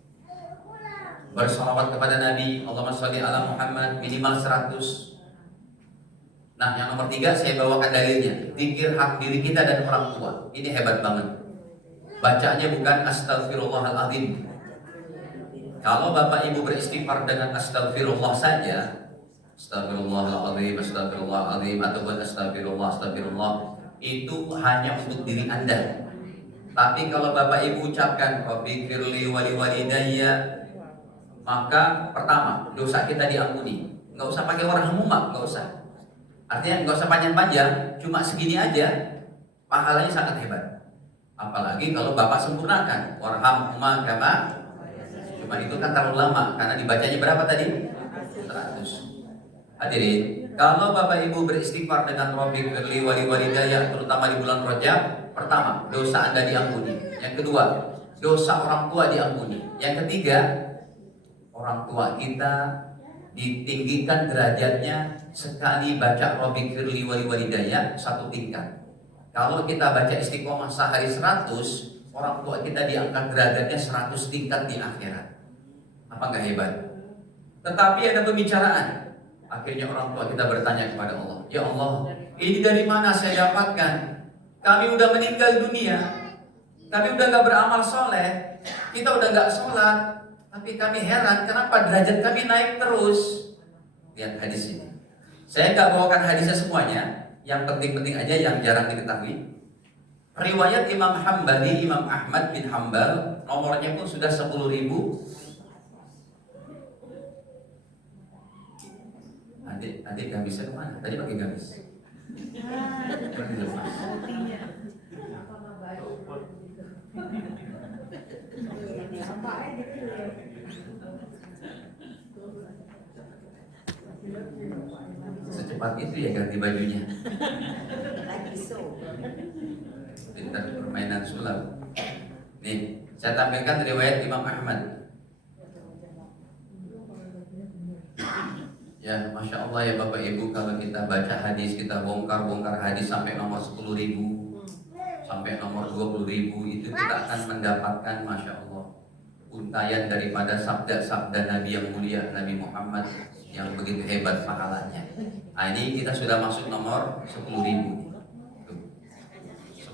Bersalawat kepada Nabi, Allahumma sholli ala Muhammad, minimal 100. Nah, yang nomor 3 saya bawakan dalilnya. Zikir hak diri kita dan orang tua. Ini hebat banget. Bacaannya bukan astagfirullahaladzim. Kalau Bapak Ibu beristighfar dengan astagfirullah saja, astagfirullahaladzim, astagfirullahaladzim, ataupun astagfirullah, astagfirullah, itu hanya untuk diri Anda. Tapi kalau Bapak Ibu ucapkan Rabbighfirli wa liwalidayya, maka pertama, dosa kita diampuni. Nggak usah pakai warahmumma, nggak usah. Artinya nggak usah panjang-panjang, cuma segini aja, pahalanya sangat hebat. Apalagi kalau Bapak sempurnakan warhamhuma kama, cuma itu kan terlalu lama karena dibacanya berapa tadi? 100. Hadirin, kalau Bapak Ibu beristighfar dengan Rabbighfirli wa liwalidayya, terutama di bulan Rajab, pertama, dosa Anda diampuni. Yang kedua, dosa orang tua diampuni. Yang ketiga, orang tua kita ditinggikan derajatnya sekali baca Rabbighfirli wa liwalidayya 1 tingkat. Kalau kita baca istiqomah sehari 100, orang tua kita diangkat derajatnya 100 tingkat di akhirat. Apa nggak hebat? Tetapi ada pembicaraan. Akhirnya orang tua kita bertanya kepada Allah, ya Allah, ini dari mana saya dapatkan? Kami udah meninggal dunia, kami udah nggak beramal soleh, kita udah nggak sholat, tapi kami heran kenapa derajat kami naik terus. Lihat hadis ini. Saya nggak bawakan hadisnya semuanya, yang penting-penting aja yang jarang diketahui. Riwayat Imam Hambali, Imam Ahmad bin Hambal, nomornya pun sudah 10.000. Adik gamisnya kemana? Tadi pakai gamis. Pakai lepas. Secepat itu ya ganti bajunya. Pintar permainan sulap. Nih, saya tampilkan riwayat Imam Ahmad. Ya, Masya Allah ya Bapak Ibu, kalau kita baca hadis, kita bongkar hadis sampai nomor 10.000, sampai nomor 20.000, itu kita akan mendapatkan Masya Allah untayan daripada sabda-sabda Nabi yang mulia, Nabi Muhammad, yang begitu hebat pahalanya. Nah, ini kita sudah masuk nomor 10.000,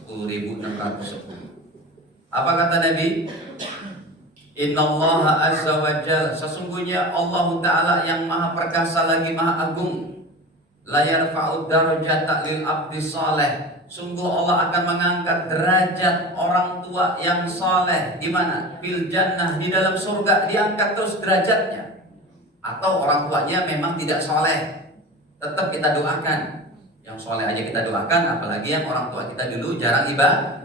10.610. Apa kata Nabi? Innallaha azza wa jalla, sesungguhnya Allah Ta'ala yang maha perkasa lagi maha agung, la yarfa'ud darajata lil abdi saleh, sungguh Allah akan mengangkat derajat orang tua yang saleh. Di mana? Fil jannah, di dalam surga diangkat terus derajatnya. Atau orang tuanya memang tidak saleh, tetap kita doakan. Yang saleh aja kita doakan, apalagi yang orang tua kita dulu jarang ibadah.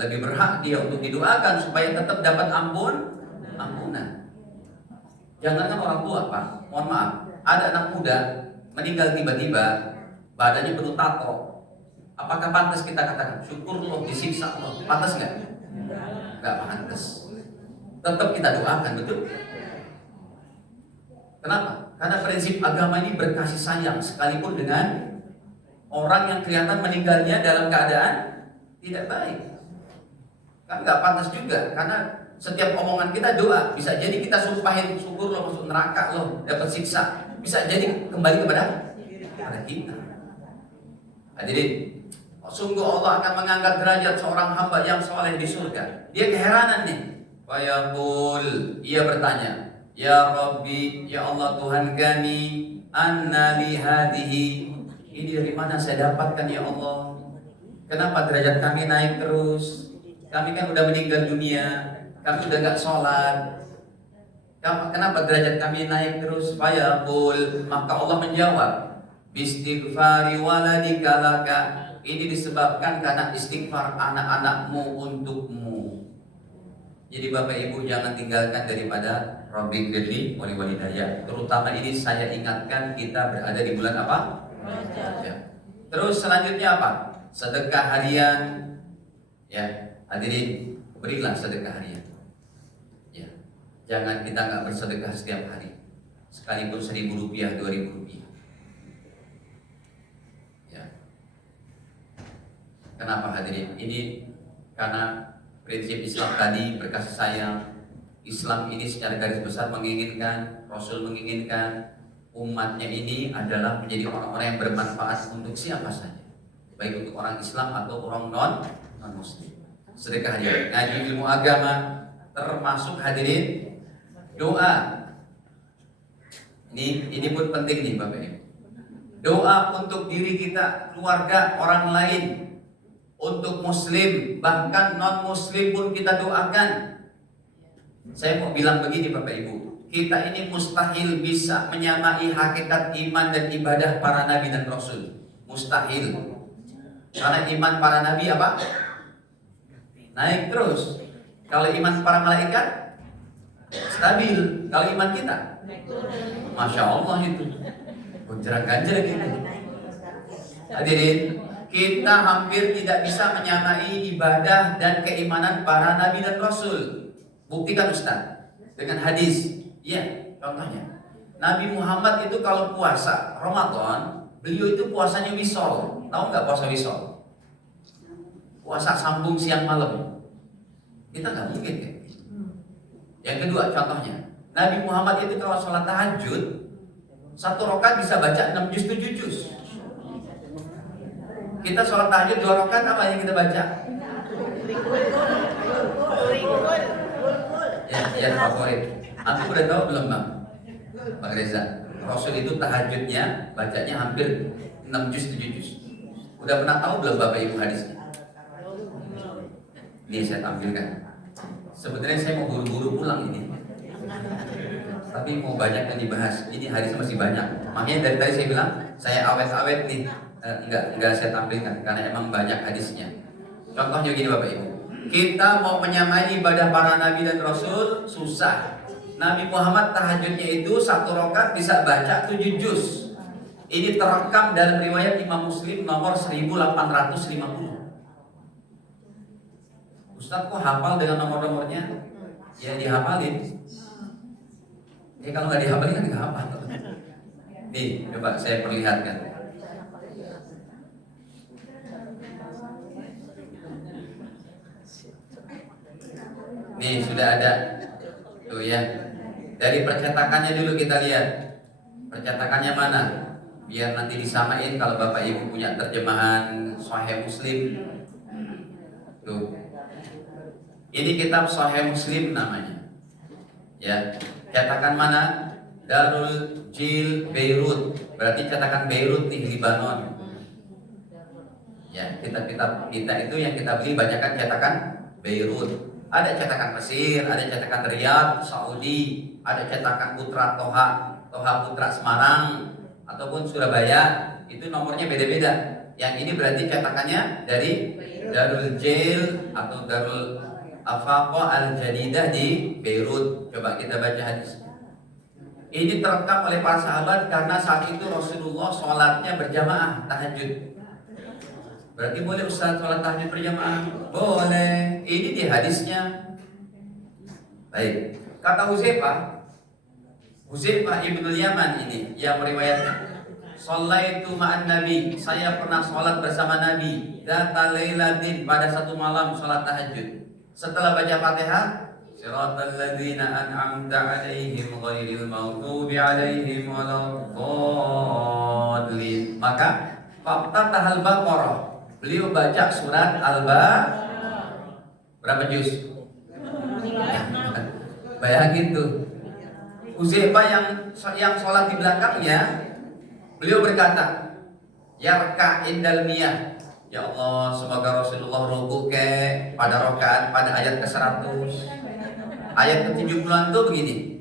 Lebih berhak dia untuk didoakan supaya tetap dapat ampunan. Jangankan orang tua, Pak. Mohon maaf, ada anak muda meninggal tiba-tiba, badannya penuh tato. Apakah pantas kita katakan syukur loh disiksa loh? Pantas nggak? Nggak pantas. Tetap kita doakan, betul? Kenapa? Karena prinsip agama ini berkasih sayang, sekalipun dengan orang yang kelihatan meninggalnya dalam keadaan tidak baik. Kan nggak pantas juga, karena setiap omongan kita doa. Bisa jadi kita sumpahin syukur lo masuk neraka lo, dapat siksa. Bisa jadi kembali kepada kita. Hadirin, sungguh Allah akan mengangkat derajat seorang hamba yang soleh di surga. Dia keheranan nih. Fayaqul, ia bertanya, ya Rabbi, ya Allah Tuhan kami, anna li hadihi, ini dari mana saya dapatkan ya Allah? Kenapa derajat kami naik terus? Kami kan udah meninggal dunia, kami udah gak sholat. Kenapa derajat kami naik terus? Fayaqul, maka Allah menjawab, bistighfari waladika laka, ini disebabkan karena istighfar anak-anakmu untukmu. Jadi Bapak Ibu jangan tinggalkan daripada Rabbighfirli wa liwalidayya. Terutama ini saya ingatkan, kita berada di bulan apa? Rajab. Terus selanjutnya apa? Sedekah harian. Ya, hadirin, berilah sedekah harian. Ya, jangan kita nggak bersedekah setiap hari, sekalipun 1.000 rupiah, 2.000 rupiah. Ya. Kenapa hadirin? Ini karena prinsip Islam tadi berkasih sayang. Islam ini secara garis besar menginginkan, Rasul menginginkan umatnya ini adalah menjadi orang-orang yang bermanfaat untuk siapa saja, baik untuk orang Islam atau orang non Muslim. Sedekah hadirin, ngaji ilmu agama, termasuk hadirin doa. Ini pun penting nih Bapak Ibu. Doa untuk diri kita, keluarga, orang lain, untuk Muslim, bahkan non Muslim pun kita doakan. Saya mau bilang begini Bapak Ibu, kita ini mustahil bisa menyamai hakikat iman dan ibadah para nabi dan rasul. Mustahil. Karena iman para nabi apa? Naik terus. Kalau iman para malaikat stabil. Kalau iman kita, Masya Allah itu gonjrak-ganjrik gitu. Hadirin, kita hampir tidak bisa menyamai ibadah dan keimanan para nabi dan rasul. Buktikan Ustaz dengan hadis. Iya, contohnya Nabi Muhammad itu kalau puasa Ramadan, beliau itu puasanya wisol. Tahu nggak puasa wisol? Puasa sambung siang malam. Kita nggak mungkin kan? Yang kedua contohnya, Nabi Muhammad itu kalau sholat tahajud, satu rakaat bisa baca 6 juz 7 juz. Kita sholat tahajud 2 rakaat, apa yang kita baca? Ya favorit. Aku udah tahu belum Bang Reza? Rasul itu tahajudnya bacanya hampir 6 juz 7 juz. Udah pernah tahu belum Bapak Ibu hadisnya? Ini saya tampilkan. Sebenarnya saya mau buru-buru pulang ini, tapi mau banyak yang dibahas. Ini hadis masih banyak. Makanya dari tadi saya bilang saya awet-awet nih. Enggak saya tampilkan karena emang banyak hadisnya. Contohnya gini Bapak Ibu, kita mau menyamai ibadah para nabi dan rasul susah. Nabi Muhammad tahajudnya itu 1 rakaat bisa baca 7 juz. Ini terekam dalam riwayat Imam Muslim nomor 1850. Ustaz kok hafal dengan nomor-nomornya? Ya dihafalin. Ya kalau nggak dihafalin kan nggak hafal. Nih, coba saya perlihatkan. Nih sudah ada. Tuh ya. Dari percetakannya dulu kita lihat. Percetakannya mana? Biar nanti disamain kalau Bapak Ibu punya terjemahan Sahih Muslim. Tuh. Ini kitab Sahih Muslim namanya. Ya, cetakan mana? Darul Jil Beirut. Berarti cetakan Beirut di Lebanon. Ya, kitab-kitab kita itu yang kita beli banyakan cetakan Beirut. Ada cetakan Mesir, ada cetakan Riyadh, Saudi, ada cetakan Putra Toha Putra Semarang ataupun Surabaya. Itu nomornya beda-beda. Yang ini berarti cetakannya dari Darul Jil atau Darul Afaqah Al-Jadidah di Beirut. Coba kita baca hadis. Ini terekam oleh para sahabat karena saat itu Rasulullah sholatnya berjamaah tahajud. Berarti boleh Ustaz sholat tahajud berjamaah? Boleh. Ini di hadisnya. Baik. Kata Huzaifah ibnul Yaman ini yang meriwayatkan. Shallaitu ma'an Nabi. Saya pernah sholat bersama Nabi. Dzata lailatin, pada satu malam sholat tahajud. Setelah baca Fatihah, siratal ladzina an'amta 'alaihim ghairil maghdubi 'alaihim waladdallin. Maka Fatihah Al-Baqarah. Beliau baca surat Al-Baqarah. Berapa juz? Bayangin tuh. Huzaifah yang sholat di belakangnya, beliau berkata, "Yarka indal miyah." Ya Allah, semoga Rasulullah ruku pada rakaat pada ayat ke-100. Ayat ke-70 itu begini.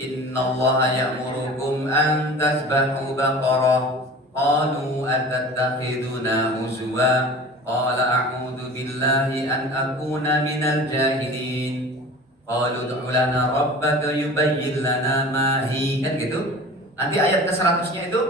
Innallaha ya'murukum an tasbahu baqarah. Qalu atattakhiduna huzwa. Qala a'udzu billahi an akuna minal jahilin. Qalu ud'u lana rabbaka yubayyin lana ma hi. Kan gitu. Nanti ayat ke-100-nya itu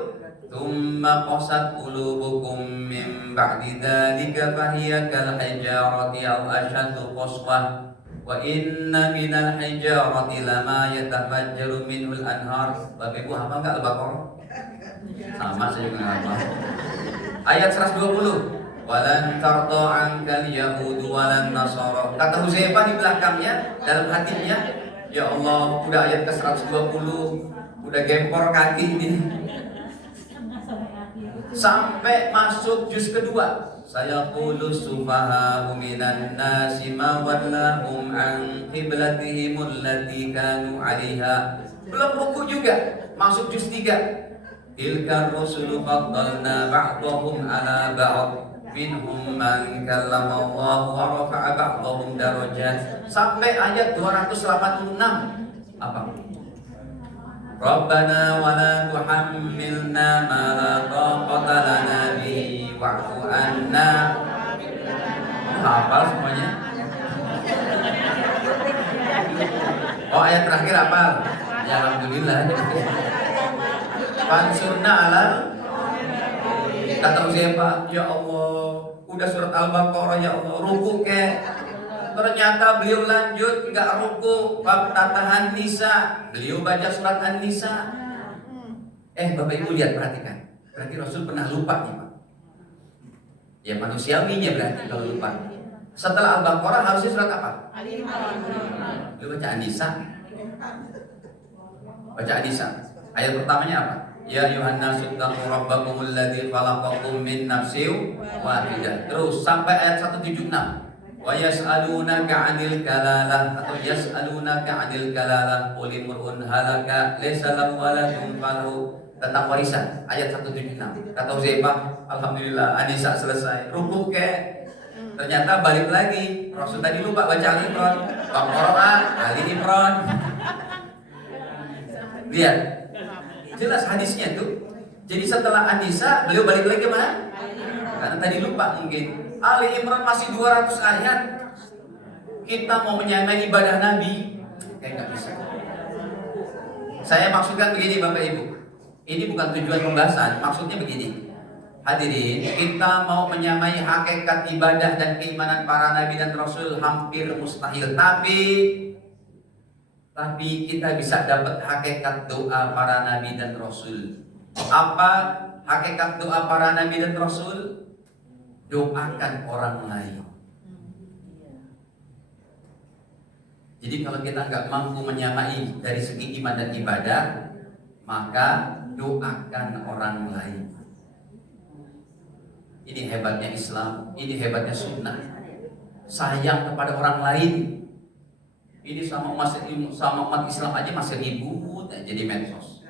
Tsumma qasat qulubukum min ba'di dzalika fahiya kal hijarati aw ashaddu qaswah wa inna minal hijarati lama yatafajjaru minhul anhar. Bapak Ibu hafal enggak Al-Baqarah? Sama saya juga hafal. Ayat 120. Walan tarda ankal yahudu walan nasara. Kata Huzaifah di belakangnya, dalam hatinya, ya Allah, udah ayat ke 120. Udah gempor kaki ini. Sampai masuk juz kedua. Saya qulu sufaha minan nasi ma wallahum an qiblatihim allati kanu 'alaiha. Belum ruku juga, masuk juz 3. Tilka rusulu faddalna ba'dahum 'ala ba'd. Minhum man kallama Allah wa rafa'a ba'dahum darajat. Sampai ayat 286. Apa? Rabbana wa la tuhammilna ma la taqata lana bihi wa'fu anna. Hafal semuanya? Oh, ayat terakhir hafal? Ya alhamdulillah. Fansurna alal. Kata siapa? Ya Allah, udah surat Al-Baqarah ya Allah, ruku ke. Ternyata beliau lanjut nggak ruku, bab tatahan Nisa, beliau baca surat An-Nisa. Bapak Ibu lihat, perhatikan. Berarti Rasul pernah lupa nih Pak. Ya manusiawinya berarti kalau lupa. Setelah Al-Baqarah harusnya surat apa? Beliau baca An-Nisa. Baca An-Nisa. Ayat pertamanya apa? Ya ayuhan nasu taqu rabbakumul ladzi khalaqakum min nafsin wahidah. Terus sampai ayat 176. Wa yas'alunaka 'anil kalalah atau yas'alunaka 'anil kalalah qul imrun halaka laysa lahu waladun falahu, tentang warisan ayat 176. Kata Uzaifah, alhamdulillah An-Nisa selesai. Ruku ke. Ternyata balik lagi. Rasul tadi lupa baca Al-Imran. Baqarah, Ali Imran. Lihat. Jelas hadisnya tuh. Jadi setelah An-Nisa beliau balik lagi ke mana? Karena tadi lupa mungkin. Ali Imran masih 200 ayat. Kita mau menyamai ibadah Nabi, kayak nggak bisa. Saya maksudkan begini Bapak Ibu. Ini bukan tujuan pembahasan. Maksudnya begini. Hadirin, kita mau menyamai hakikat ibadah dan keimanan para Nabi dan Rasul hampir mustahil. Tapi kita bisa dapat hakikat doa para Nabi dan Rasul. Apa hakikat doa para Nabi dan Rasul? Doakan orang lain. Jadi kalau kita nggak mampu menyamai dari segi iman dan ibadah, maka doakan orang lain. Ini hebatnya Islam, ini hebatnya sunnah. Sayang kepada orang lain. Ini sama umat Islam aja masih ribut jadi medsos.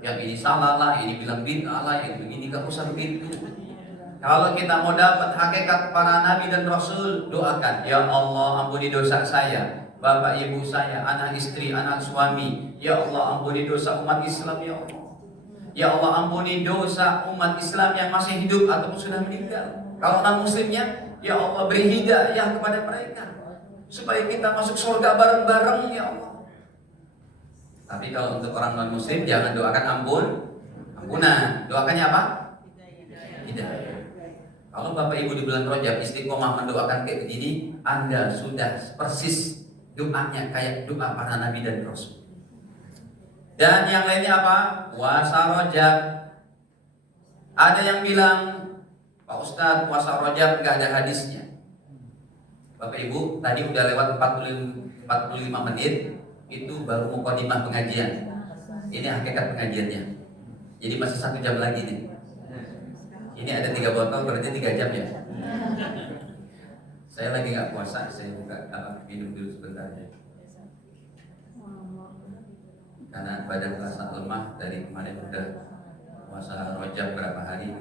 Yang ini salah lah, ini bilang bid'ah lah, yang begini gak usah begitu. Kalau kita mau dapat hakikat para Nabi dan Rasul, doakan, ya Allah ampuni dosa saya, bapak ibu saya, anak istri, anak suami. Ya Allah ampuni dosa umat Islam ya Allah. Ya Allah ampuni dosa umat Islam yang masih hidup ataupun sudah meninggal. Kalau non muslimnya, ya Allah beri hidayah kepada mereka supaya kita masuk surga bareng-bareng ya Allah. Tapi kalau untuk orang non muslim jangan doakan ampunan. Doakannya apa? Hidayah. Kalau Bapak Ibu di bulan Rajab istiqomah mendoakan kayak begini, Anda sudah persis doanya kayak doa para Nabi dan Rasul. Dan yang lainnya apa? Puasa Rajab. Ada yang bilang, Pak Ustadz, puasa Rajab gak ada hadisnya. Bapak Ibu, tadi udah lewat 45 menit, itu baru mukadimah pengajian. Ini hakikat pengajiannya. Jadi masih 1 jam lagi nih. Ini ada 3 botol, berarti 3 jam ya. Saya lagi gak puasa, saya minum dulu sebentar ya. Karena badan terasa lemah dari kemarin udah puasa Rajab berapa hari.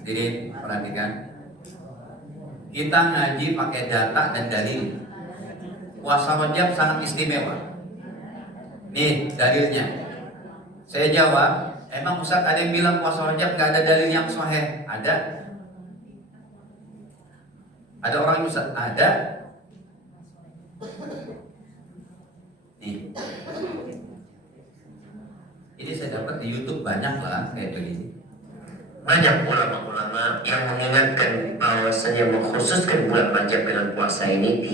Hadirin perhatikan, kita ngaji pakai data dan dalil. Puasa Rajab sangat istimewa. Nih dalilnya. Saya jawab, emang Ustaz ada yang bilang puasa Rajab gak ada dalil yang sahih? Ada. Ada orang yang Ustaz? Ada. Nih. Ini saya dapat di YouTube banyak lah kayak begini. Banyak ulama-ulama yang mengingatkan bahwasanya mengkhususkan bulan Rajab dengan puasa ini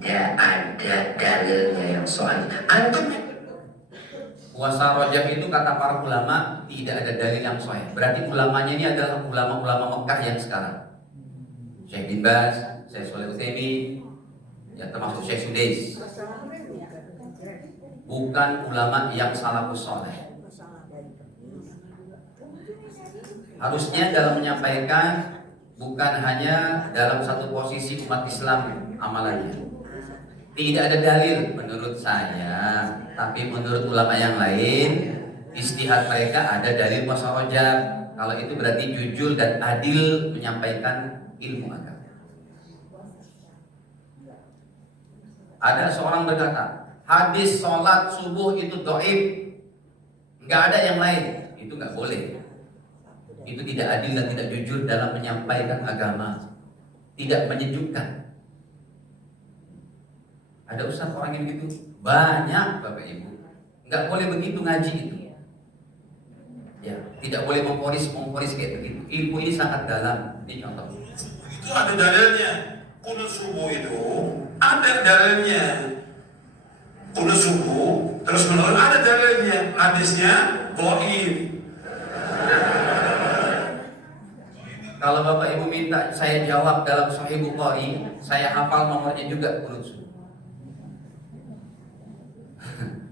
tidak ada dalilnya yang sahih. Antum Puasa Rajab itu kata para ulama tidak ada dalil yang sahih. Berarti ulamanya ini adalah ulama-ulama Mekah yang sekarang. Syekh bin Baz, Syekh Shalih Utsaimin, ya termasuk Syekh Sudais. Bukan ulama yang salafus saleh. Harusnya dalam menyampaikan bukan hanya dalam satu posisi umat Islam amalannya. Tidak ada dalil menurut saya, tapi menurut ulama yang lain, istihad mereka ada dalil musyawarah. Kalau itu berarti jujur dan adil menyampaikan ilmu agama. Ada seorang berkata, hadis sholat subuh itu dhaif, nggak ada yang lain. Itu nggak boleh. Itu tidak adil dan tidak jujur dalam menyampaikan agama. Tidak menyejukkan. Ada ustaz orang yang begitu? Banyak Bapak Ibu. Nggak boleh begitu ngaji itu. Ya, tidak boleh memporis kayak begitu. Ilmu ini sangat dalam. Ini contoh. Itu ada dalilnya. Kunut subuh itu ada dalilnya. Kunut subuh terus menerus ada dalilnya. Hadisnya dhaif. Kalau Bapak Ibu minta saya jawab dalam Sahih Bukhari, saya hafal nomornya juga kunut subuh.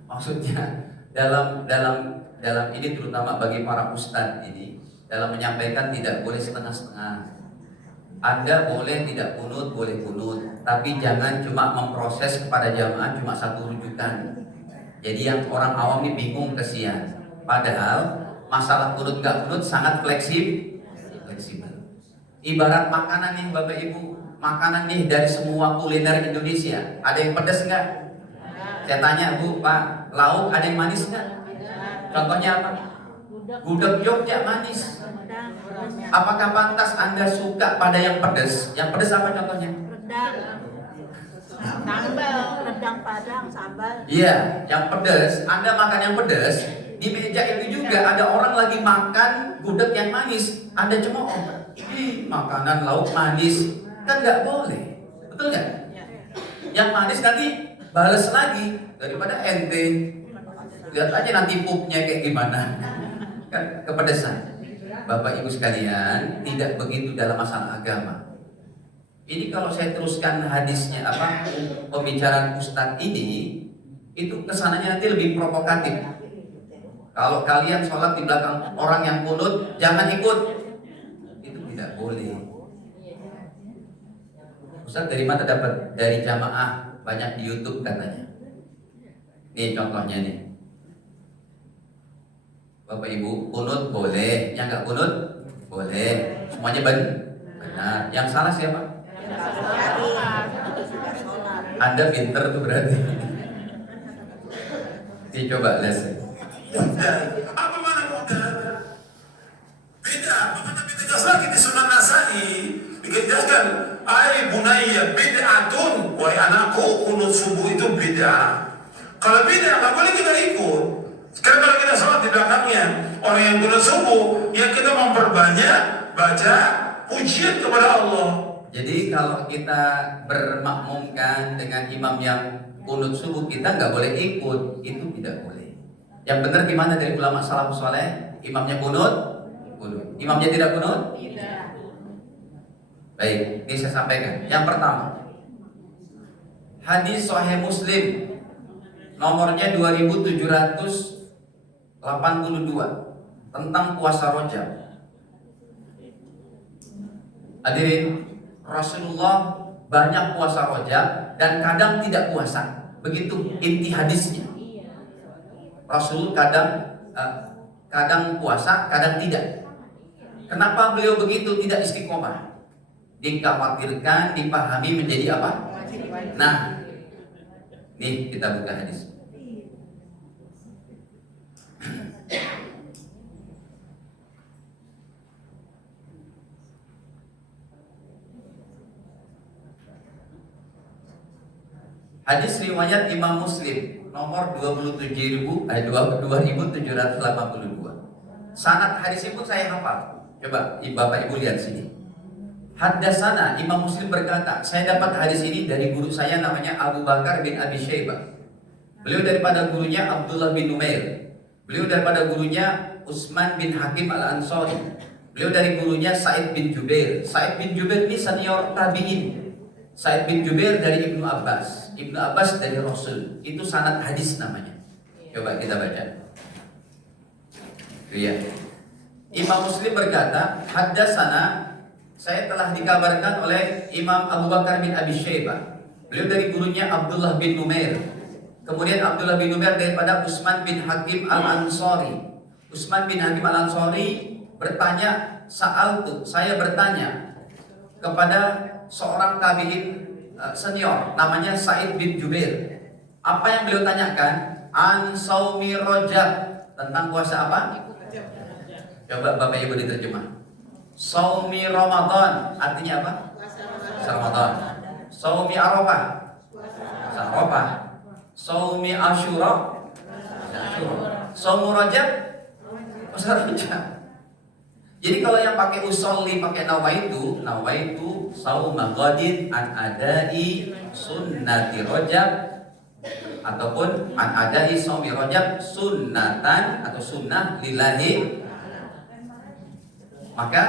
Maksudnya dalam ini terutama bagi para ustadz ini dalam menyampaikan tidak boleh setengah-setengah. Anda boleh tidak kunut, boleh kunut, tapi jangan cuma memproses kepada jamaah cuma satu rujukan. Jadi yang orang awam ini bingung kesian. Padahal masalah kunut nggak kunut sangat fleksibel. Ibarat makanan nih Bapak Ibu, makanan nih dari semua kuliner Indonesia. Ada yang pedas nggak? Saya tanya Bu, Pak, lauk ada yang manis nggak? Contohnya apa? Gudeg Jogja manis. Apakah pantas Anda suka pada yang pedas? Yang pedas apa contohnya? Rendang. Sambal, rendang Padang, sambal. Iya, yang pedas. Anda makan yang pedas, di meja itu juga ada orang lagi makan gudeg yang manis. Anda cemooh. Makanan lauk manis. Kan nggak boleh. Betul nggak? Yang manis nanti balas lagi daripada ente. Lihat aja nanti pupnya kayak gimana. Kan kepedesan. Bapak Ibu sekalian, tidak begitu dalam masalah agama. Ini kalau saya teruskan hadisnya pembicaraan Ustadz ini, itu kesananya nanti lebih provokatif. Kalau kalian sholat di belakang orang yang kunut, jangan ikut. Itu tidak boleh. Ustadz dari mana dapat? Dari jamaah, banyak di YouTube katanya. Nih contohnya nih. Bapak Ibu, kunut boleh, yang nggak kunut boleh, semuanya benar. Yang salah siapa? Anda pinter tuh berarti. Dicoba les. Apa mana mudah? Beda. Bagaimana kita jelas lagi di Sunan Nasai dijelaskan, "Ai bunayya bid'atun." Wahai anakku, kunut subuh itu bid'ah. Kalau bid'ah nggak boleh kita ikut. Sekarang kalau kita sholat di belakangnya orang yang kunut subuh, ya kita memperbanyak baca pujian kepada Allah. Jadi kalau kita bermakmumkan dengan imam yang kunut subuh, kita nggak boleh ikut, itu tidak boleh. Yang benar gimana dari ulama salafus saleh? Imamnya kunut, imamnya tidak kunut? Tidak. Baik, ini saya sampaikan. Yang pertama, hadis Sahih Muslim nomornya 2782 tentang puasa Rajab. Hadirin, Rasulullah banyak puasa Rajab dan kadang tidak puasa. Begitu inti hadisnya. Rasul kadang puasa, kadang tidak. Kenapa beliau begitu tidak istiqomah? Dikhawatirkan dipahami menjadi apa? Nah, nih kita buka hadis. Hadis riwayat Imam Muslim nomor 27.782. Sanad hadisnya pun saya hafal. Coba Bapak Ibu lihat sini. Haddatsana Imam Muslim berkata, saya dapat hadis ini dari guru saya namanya Abu Bakar bin Abi Syaibah. Beliau daripada gurunya Abdullah bin Numair. Beliau daripada gurunya Utsman bin Hakim Al-Ansari. Beliau dari gurunya Sa'id bin Jubair. Sa'id bin Jubair ini senior tabi'in. Sa'id bin Jubair dari Ibnu Abbas. Ibnu Abbas dari Rasul. Itu sanad hadis namanya. Coba kita baca. Iya. Imam Muslim berkata, haddatsana, saya telah dikabarkan oleh Imam Abu Bakar bin Abi Syaibah. Beliau dari gurunya Abdullah bin Numair. Kemudian Abdullah bin Numair daripada Utsman bin Hakim Al-Ansari. Utsman bin Hakim Al-Ansari bertanya, saya bertanya kepada seorang tabi'in senior namanya Sa'id bin Jubair. Apa yang beliau tanyakan? An saumi rajab, tentang puasa apa? Coba Bapak Ibu diterjemah. Saumi Ramadan artinya apa? Puasa Ramadan. Saumi Arafah, puasa Arafah. Saumi Asyura, Saumu Rajab, puasa Rajab. Jadi kalau yang pakai usolli, pakai nawaitu sauma ghadin an adai sunnati rajab, ataupun an adai saumi rajab sunnatan atau sunnah lillahi. Maka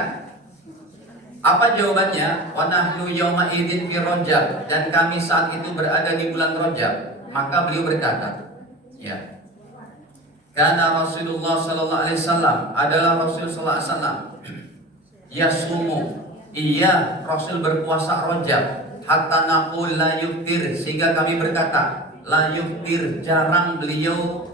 apa jawabannya? Wa nahnu yauma idzin fi rajab, dan kami saat itu berada di bulan Rajab. Maka beliau berkata, ya. Karena Rasulullah sallallahu alaihi wasallam adalah Rasul sallallahu alaihi wasallam yasumu, iya Rasul berpuasa Rajab, hatta naqul la yuftir, sehingga kami berkata la yuftir, jarang beliau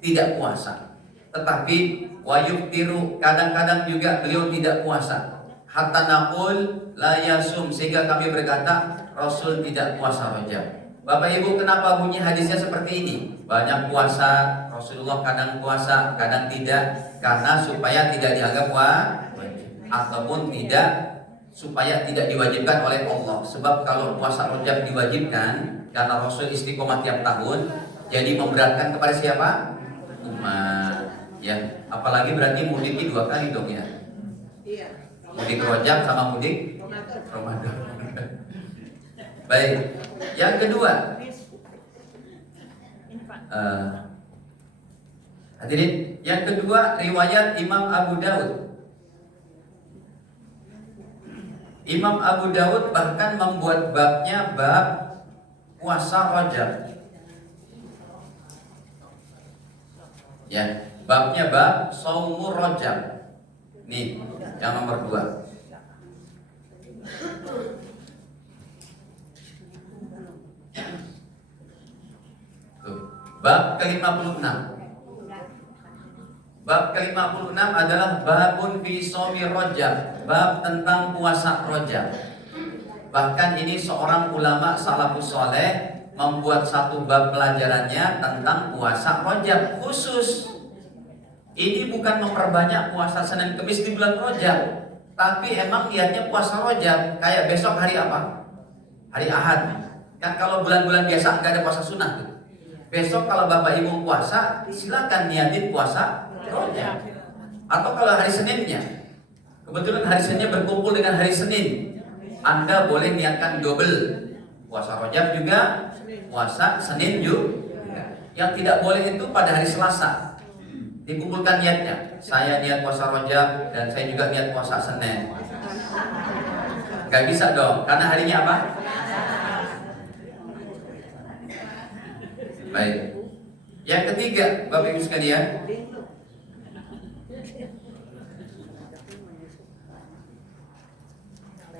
tidak puasa. Tetapi wa yuftiru, kadang-kadang juga beliau tidak puasa. Hatta naqul la yasum, sehingga kami berkata Rasul tidak puasa Rajab. Bapak Ibu, kenapa bunyi hadisnya seperti ini? Banyak puasa, Rasulullah kadang puasa, kadang tidak, karena supaya tidak dianggap wajib, ataupun tidak, supaya tidak diwajibkan oleh Allah. Sebab kalau puasa Rajab diwajibkan, karena Rasul istiqomah tiap tahun, jadi memberatkan kepada siapa? Umat. Ya, apalagi berarti mudiknya 2 kali dong ya. Mudik Rajab sama mudik Ramadan. Baik, yang kedua, hadirin, yang kedua riwayat Imam Abu Daud. Imam Abu Daud bahkan membuat babnya bab puasa Rajab. Ya, babnya bab Shaumur Rajab. Nih, yang nomor 2. Bab ke-56. Bab ke-56 adalah babun fi shaumi Rajab, bab tentang puasa Rajab. Bahkan ini seorang ulama salafus saleh membuat satu bab pelajarannya tentang puasa Rajab khusus. Ini bukan memperbanyak puasa Senin Kemis di bulan Rajab, tapi emang niatnya puasa Rajab. Kayak besok hari apa? Hari Ahad. Kan kalau bulan-bulan biasa nggak ada puasa sunnah tuh. Besok kalau Bapak Ibu puasa, silakan niatin puasa Rajab. Atau kalau hari Seninnya, kebetulan hari Seninnya berkumpul dengan hari Senin, Anda boleh niatkan double, puasa Rajab juga, puasa Senin juga. Yang tidak boleh itu pada hari Selasa, dikumpulkan niatnya. Saya niat puasa Rajab dan saya juga niat puasa Senin. Gak bisa dong, karena harinya apa? Baik. Yang ketiga, Bapak Ibu sekalian,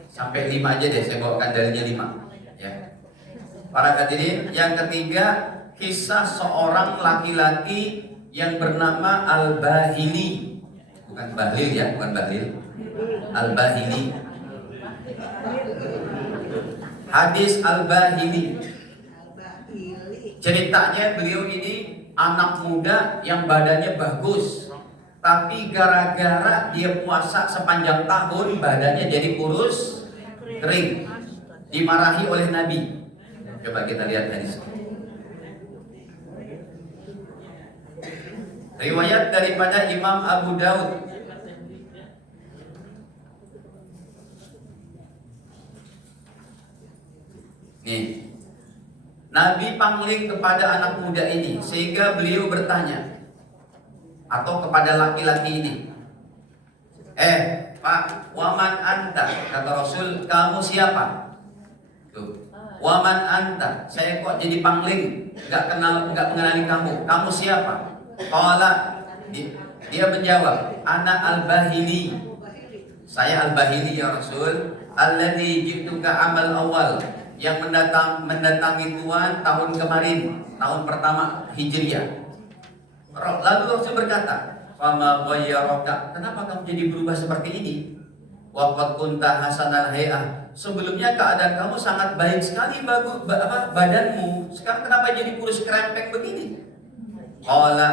sampai 5 aja deh, saya bawakan dalilnya 5. Ya. Para hadirin, yang ketiga, kisah seorang laki-laki yang bernama Al-Bahili. Bukan Bahlil ya, bukan Bahlil. Al-Bahili. Hadis Al-Bahili. Ceritanya beliau ini anak muda yang badannya bagus, tapi gara-gara dia puasa sepanjang tahun badannya jadi kurus, kering, dimarahi oleh Nabi. Coba kita lihat hadis. Riwayat daripada Imam Abu Daud. Nih, Nabi pangling kepada anak muda ini sehingga beliau bertanya, atau kepada laki-laki ini, Pak, waman anta, kata Rasul, kamu siapa? Tuh. Waman anta, saya kok jadi pangling, nggak mengenali kamu siapa? Qala, dia menjawab, ana al-Bahili, saya al-Bahili ya Rasul, alladzi jituka amal awal, yang mendatangi Tuhan tahun kemarin, tahun pertama Hijriah. Lalu Rasul berkata, fama ghayyaraka, kenapa kamu jadi berubah seperti ini? Waqad kunta hasanal hay'ah, sebelumnya keadaan kamu sangat baik sekali, badanmu, sekarang kenapa jadi kurus kerempeng begini? Qala,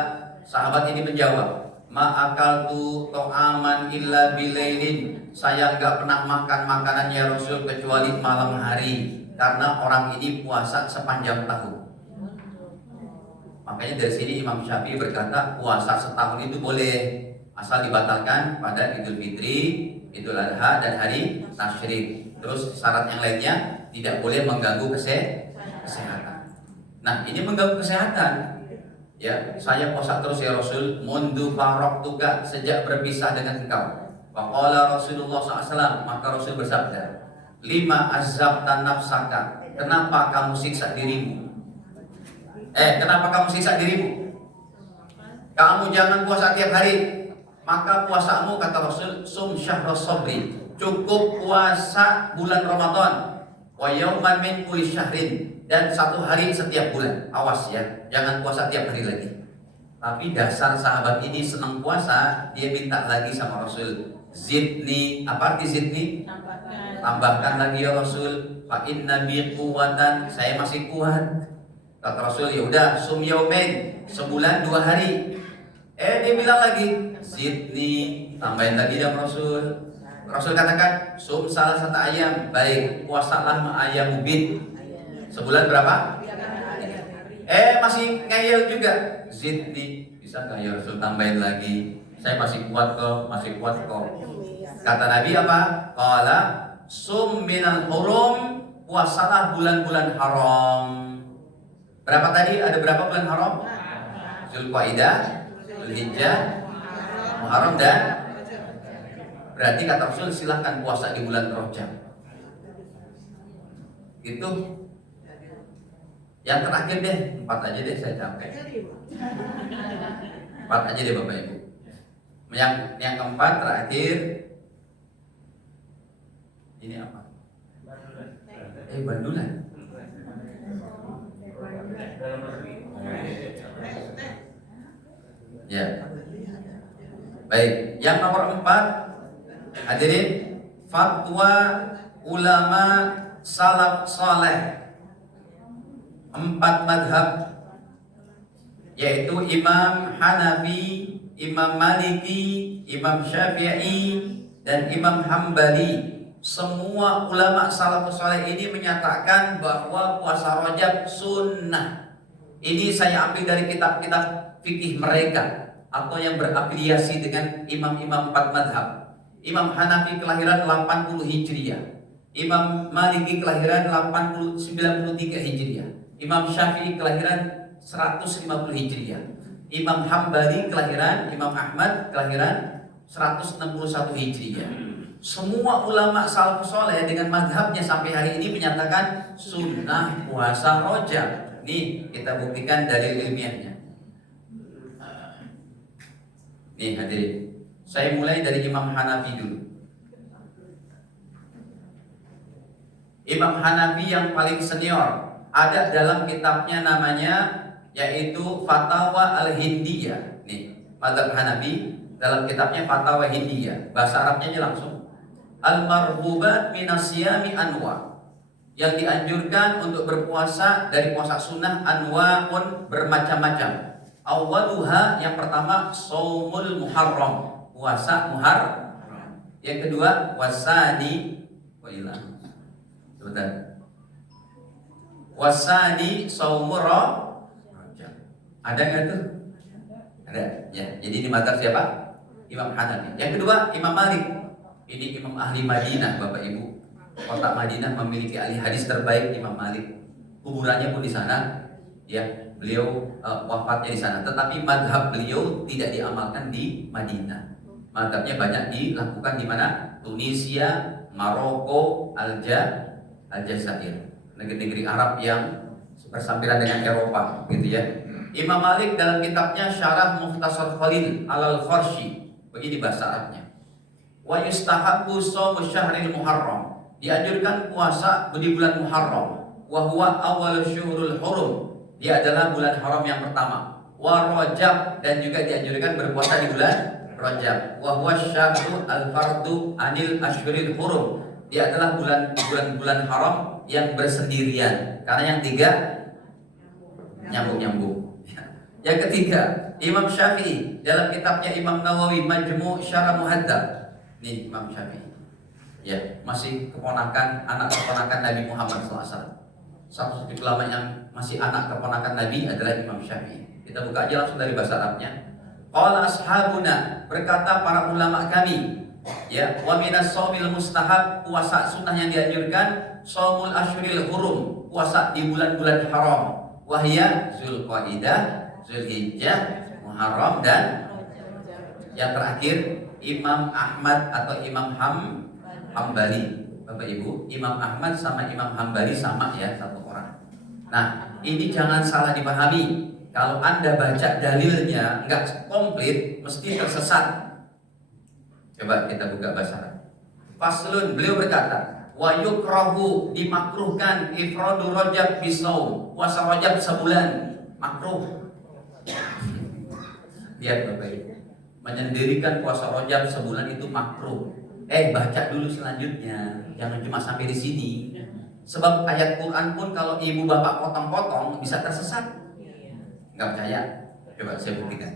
sahabat ini menjawab, ma akaltu ta'aman illa bilailin, saya enggak pernah makan makanan ya Rasul kecuali malam hari, karena orang ini puasa sepanjang tahun. Makanya dari sini Imam Syafi'i berkata puasa setahun itu boleh, asal dibatalkan pada Idul Fitri, Idul Adha dan hari Tasyrik. Terus syarat yang lainnya tidak boleh mengganggu kesehatan. Nah, ini mengganggu kesehatan. Ya, saya puasa terus ya Rasul, mundu faraqtuka, sejak berpisah dengan engkau. Faqala Rasulullah SAW, maka Rasul bersabda, lima azabtan nafsaka, kenapa kamu siksa dirimu? Kenapa kamu siksa dirimu? Kamu jangan puasa tiap hari, maka puasamu, kata Rasul, sum syahra sabri, cukup puasa bulan Ramadan, wa yauman min kulli syahrin, dan satu hari setiap bulan. Awas ya, jangan puasa tiap hari lagi. Tapi dasar sahabat ini senang puasa, dia minta lagi sama Rasul, zidni, apa arti zidni? Tambahkan lagi ya Rasul, fa inna bi quwwatan, saya masih kuat. Kata Rasul, ya udah, sum yaumain, sebulan 2 hari. Dia bilang lagi, zidni, tambahin lagi ya Rasul. Rasul katakan, sum salah satu ayam, baik, puasalah ayam bid. Sebulan berapa? Masih ngeyel juga. Zidni, bisa nggak ya Rasul tambahin lagi? Saya masih kuat kok. Kata Nabi apa? Qala sum minal hurum, puasalah bulan-bulan haram. Berapa tadi? Ada berapa bulan haram? Zulqa'dah, Zulhijjah, Muharram dan berarti kata Rasul silahkan puasa di bulan Rajab. Itu. Yang terakhir deh, 4 aja deh, saya capek. 4 aja deh Bapak Ibu. Yang keempat terakhir, ini apa? Bandulan. Ya. Baik, yang nomor 4, hadirin, fatwa ulama salaf saleh 4 madhab, yaitu Imam Hanafi, Imam Maliki, Imam Syafi'i, dan Imam Hambali. Semua ulama salafus saleh ini menyatakan bahwa puasa Rajab sunnah. Ini saya ambil dari kitab-kitab fikih mereka atau yang berafiliasi dengan imam-imam 4 madhab. Imam Hanafi kelahiran 80 Hijriah, Imam Maliki kelahiran 93 Hijriah, Imam Syafi'i kelahiran 150 Hijriah, Imam Hambali kelahiran, Imam Ahmad kelahiran 161 Hijriah. Semua ulama salafus saleh dengan mazhabnya sampai hari ini menyatakan sunnah puasa Rajab. Nih kita buktikan dalil ilmiahnya. Nih hadirin, saya mulai dari Imam Hanafi dulu. Imam Hanafi yang paling senior, ada dalam kitabnya namanya yaitu Fatawa Al-Hindiyah. Nih, mazhab Hanafi dalam kitabnya Fatawa Hindiyah. Bahasa Arabnya aja langsung. Al-marhubat minasyami anwa, yang dianjurkan untuk berpuasa dari puasa sunnah anwa'un bermacam-macam. Awaluha, yang pertama shaumul muharram, puasa Muharram. Yang kedua wasani, sebentar. Wasani shaumur Rajab. Ada nggak tuh? Ada. Ya. Jadi ini mazhab siapa? Imam Hanafi. Yang kedua Imam Malik. Ini imam ahli Madinah, Bapak Ibu. Kota Madinah memiliki ahli hadis terbaik, Imam Malik. Kuburannya pun di sana. Ya, beliau wafatnya di sana. Tetapi madhab beliau tidak diamalkan di Madinah. Madhabnya banyak dilakukan di mana? Tunisia, Maroko, Aljazair, negeri-negeri Arab yang bersampiran dengan Eropa, gitu ya. Imam Malik dalam kitabnya Syarah Mukhtasar Khalil Al-Kharshi, begini bahasa Arabnya. Wa yustahabbu shaumu syahril Muharram. Dianjurkan puasa di bulan Muharram. Wa huwa awwal syuhurul hurum. Dia adalah bulan haram yang pertama. Wa Rajab, dan juga dianjurkan berpuasa di bulan Rajab. Wa huwa syahrul al-fardu anil ashhuril hurum. Dia adalah bulan haram yang bersendirian. Karena yang tiga nyambung-nyambung. Yang ketiga, Imam Syafi'i dalam kitabnya Imam Nawawi Majmu' Syarah Muhadzab. Nih Imam Syafi'i. Ya, masih anak keponakan Nabi Muhammad SAW. Satu ulama yang masih anak keponakan Nabi adalah Imam Syafi'i. Kita buka aja langsung dari bahasa Arabnya. Qala ashabuna, berkata para ulama kami, ya, wa minas shaumil mustahab, puasa sunnah yang dianjurkan, shaumul ashhuril hurum, puasa di bulan-bulan haram. Wahya Zulqaidah, Zulhijjah, Muharram, dan yang terakhir Imam Ahmad atau Imam Hambali. Bapak Ibu, Imam Ahmad sama Imam Hambali sama ya, satu orang. Nah, ini jangan salah dipahami. Kalau Anda baca dalilnya nggak komplit, mesti tersesat. Coba kita buka bahasa Arab. Faslun, beliau berkata, wa yukrahu, dimakruhkan ifradu Rajab bisaum, puasa Rajab sebulan, makruh. Lihat Bapak Ibu, menyendirikan puasa Rajab sebulan itu makruh. Baca dulu selanjutnya, jangan cuma sampai di sini. Sebab ayat Quran pun kalau ibu bapak potong-potong bisa tersesat. Nggak percaya? Coba saya buktikan.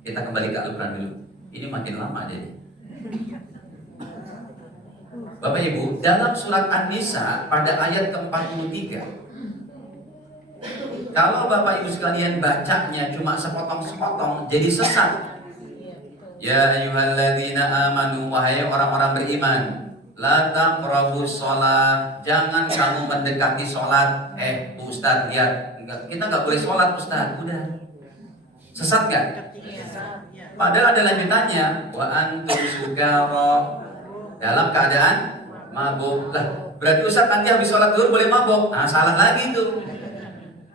Kita kembali ke Al-Quran dulu. Ini makin lama jadi. Bapak Ibu, dalam surat An-Nisa pada ayat ke-43, kalau Bapak Ibu sekalian bacanya cuma sepotong-sepotong, jadi sesat. Ya ayyuhalladzina amanu, wahai orang-orang beriman, la taqrabus shalah, jangan kamu mendekati sholat. Ustaz lihat, kita nggak boleh sholat Ustaz, udah sesat nggak? Padahal ada lanjutannya, wa antum sukara, dalam keadaan mabuk. Lah, berarti Ustaz nanti habis sholat dulu boleh mabuk? Nah, salah lagi tuh,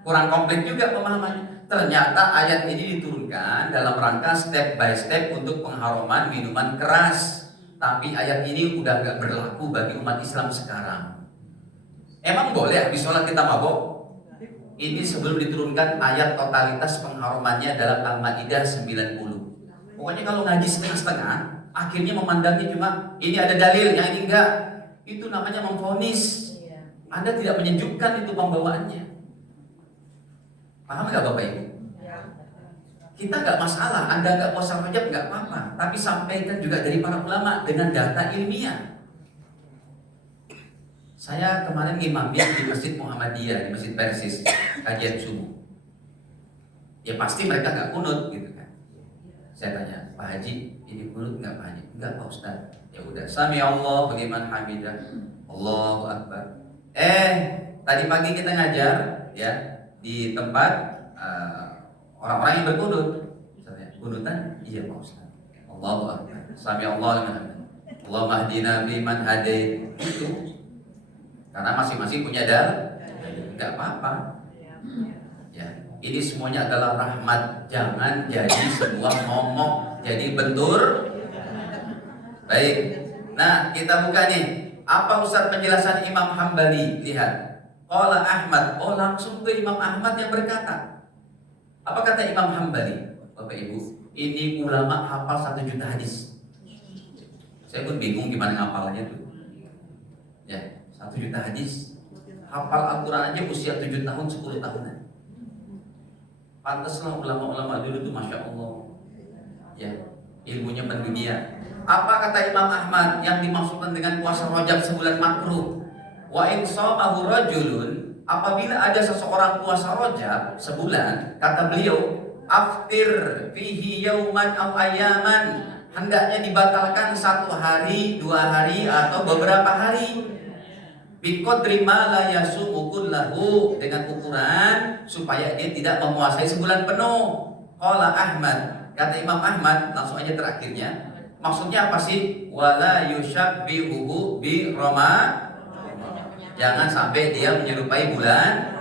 kurang komplit juga pemahamannya. Ternyata ayat ini diturunkan dalam rangka step by step untuk pengharuman minuman keras. Tapi ayat ini udah gak berlaku bagi umat Islam sekarang. Emang boleh habis sholat kita mabuk? Ini sebelum diturunkan ayat totalitas pengharumannya dalam Al-Ma'idah 90. Pokoknya kalau ngaji setengah-setengah, akhirnya memandangnya cuma ini ada dalil, yang ini enggak. Itu namanya memvonis. Anda tidak menyejukkan itu pembawaannya. Paham nggak Bapak Ibu? Kita nggak masalah, Anda nggak puasa Rajab nggak apa-apa, tapi sampaikan juga dari para ulama dengan data ilmiah. Saya kemarin ngimami di Masjid Muhammadiyah, di Masjid Persis, kajian subuh. Ya pasti mereka nggak kunut gitu kan. Saya tanya, Pak Haji, ini kunut nggak Pak Haji? Enggak Pak Ustaz. Ya udah, sami Allah bagaimana hamidah, Allahu Akbar. Tadi pagi kita ngajar ya di tempat orang-orang yang berkunut. Kunutan, iya Pak Ustaz. Allahu Akbar. Sami Allah liman hamidah. Allahumma hdina biman hadait. Itu. Karena masing-masing punya dalil. Enggak apa-apa. Ya, ini semuanya adalah rahmat. Jangan jadi sebuah momok, jadi bentur. Baik. Nah, kita buka nih. Apa Ustaz penjelasan Imam Hambali? Lihat. Qala Ahmad. Oh, langsung ke Imam Ahmad yang berkata. Apa kata Imam Hambali? Bapak Ibu, ini ulama hafal 1 juta hadis. Saya pun bingung gimana ngapalnya tuh. Ya, 1 juta hadis. Hafal Al-Quran aja usia 7 tahun, 10 tahunan. Pantaslah ulama-ulama dulu tuh Masya Allah. Ya, ilmunya mendunia. Apa kata Imam Ahmad yang dimaksudkan dengan puasa Rajab sebulan makruh? Wa in shamahu rajulun, apabila ada seseorang puasa Rajab sebulan, kata beliau, aftir fihi yauman aw ayaman, hendaknya dibatalkan 1 hari, 2 hari, atau beberapa hari. Biqadri ma la yasumu kullahu, dengan ukuran supaya dia tidak memuasai sebulan penuh. Qala Ahmad, kata Imam Ahmad, langsung aja terakhirnya, Maksudnya apa sih? Wala yusyabbihuhu bi Roma. Jangan sampai dia menyerupai bulan.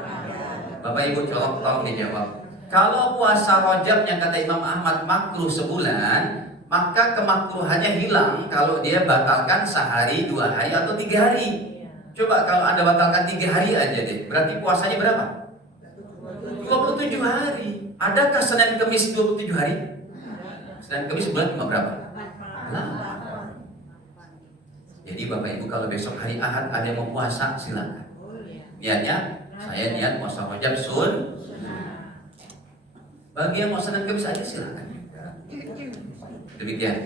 Bapak Ibu tolong dijawab. Kalau puasa Rajab yang kata Imam Ahmad makruh sebulan, maka kemakruhannya hilang kalau dia batalkan sehari, 2 hari atau 3 hari. Coba kalau Anda batalkan 3 hari aja deh, berarti puasanya berapa? 27 hari. Adakah Senin Kemis 27 hari? Senin Kemis bulan cuma berapa? 8. Jadi Bapak Ibu kalau besok hari Ahad ada yang mau puasa silakan. Niatnya saya niat puasa Rajab bagi yang mau Senin Kemis aja silakan. Demikian.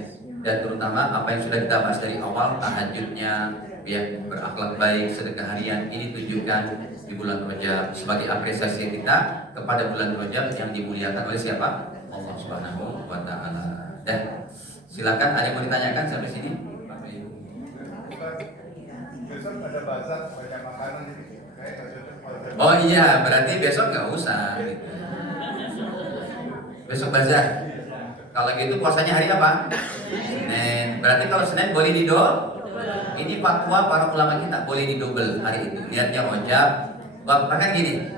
Dan terutama apa yang sudah kita bahas dari awal, tahajudnya, ya, berakhlak baik, sedekah harian, ini tunjukkan di bulan Rajab sebagai apresiasi kita kepada bulan Rajab yang dimuliakan oleh siapa? Allah Subhanahu wa taala. Dan silakan ada yang mau ditanyakan sampai sini? Bapak Ibu. Besok ada bazar banyak makanan ini. Oh iya, berarti besok nggak usah. Gitu. Besok bazar. Kalau gitu puasanya hari apa? Senin. Berarti kalau Senin boleh ini fatwa para ulama kita boleh didobel hari itu. Niatnya Rajab. Bahkan gini,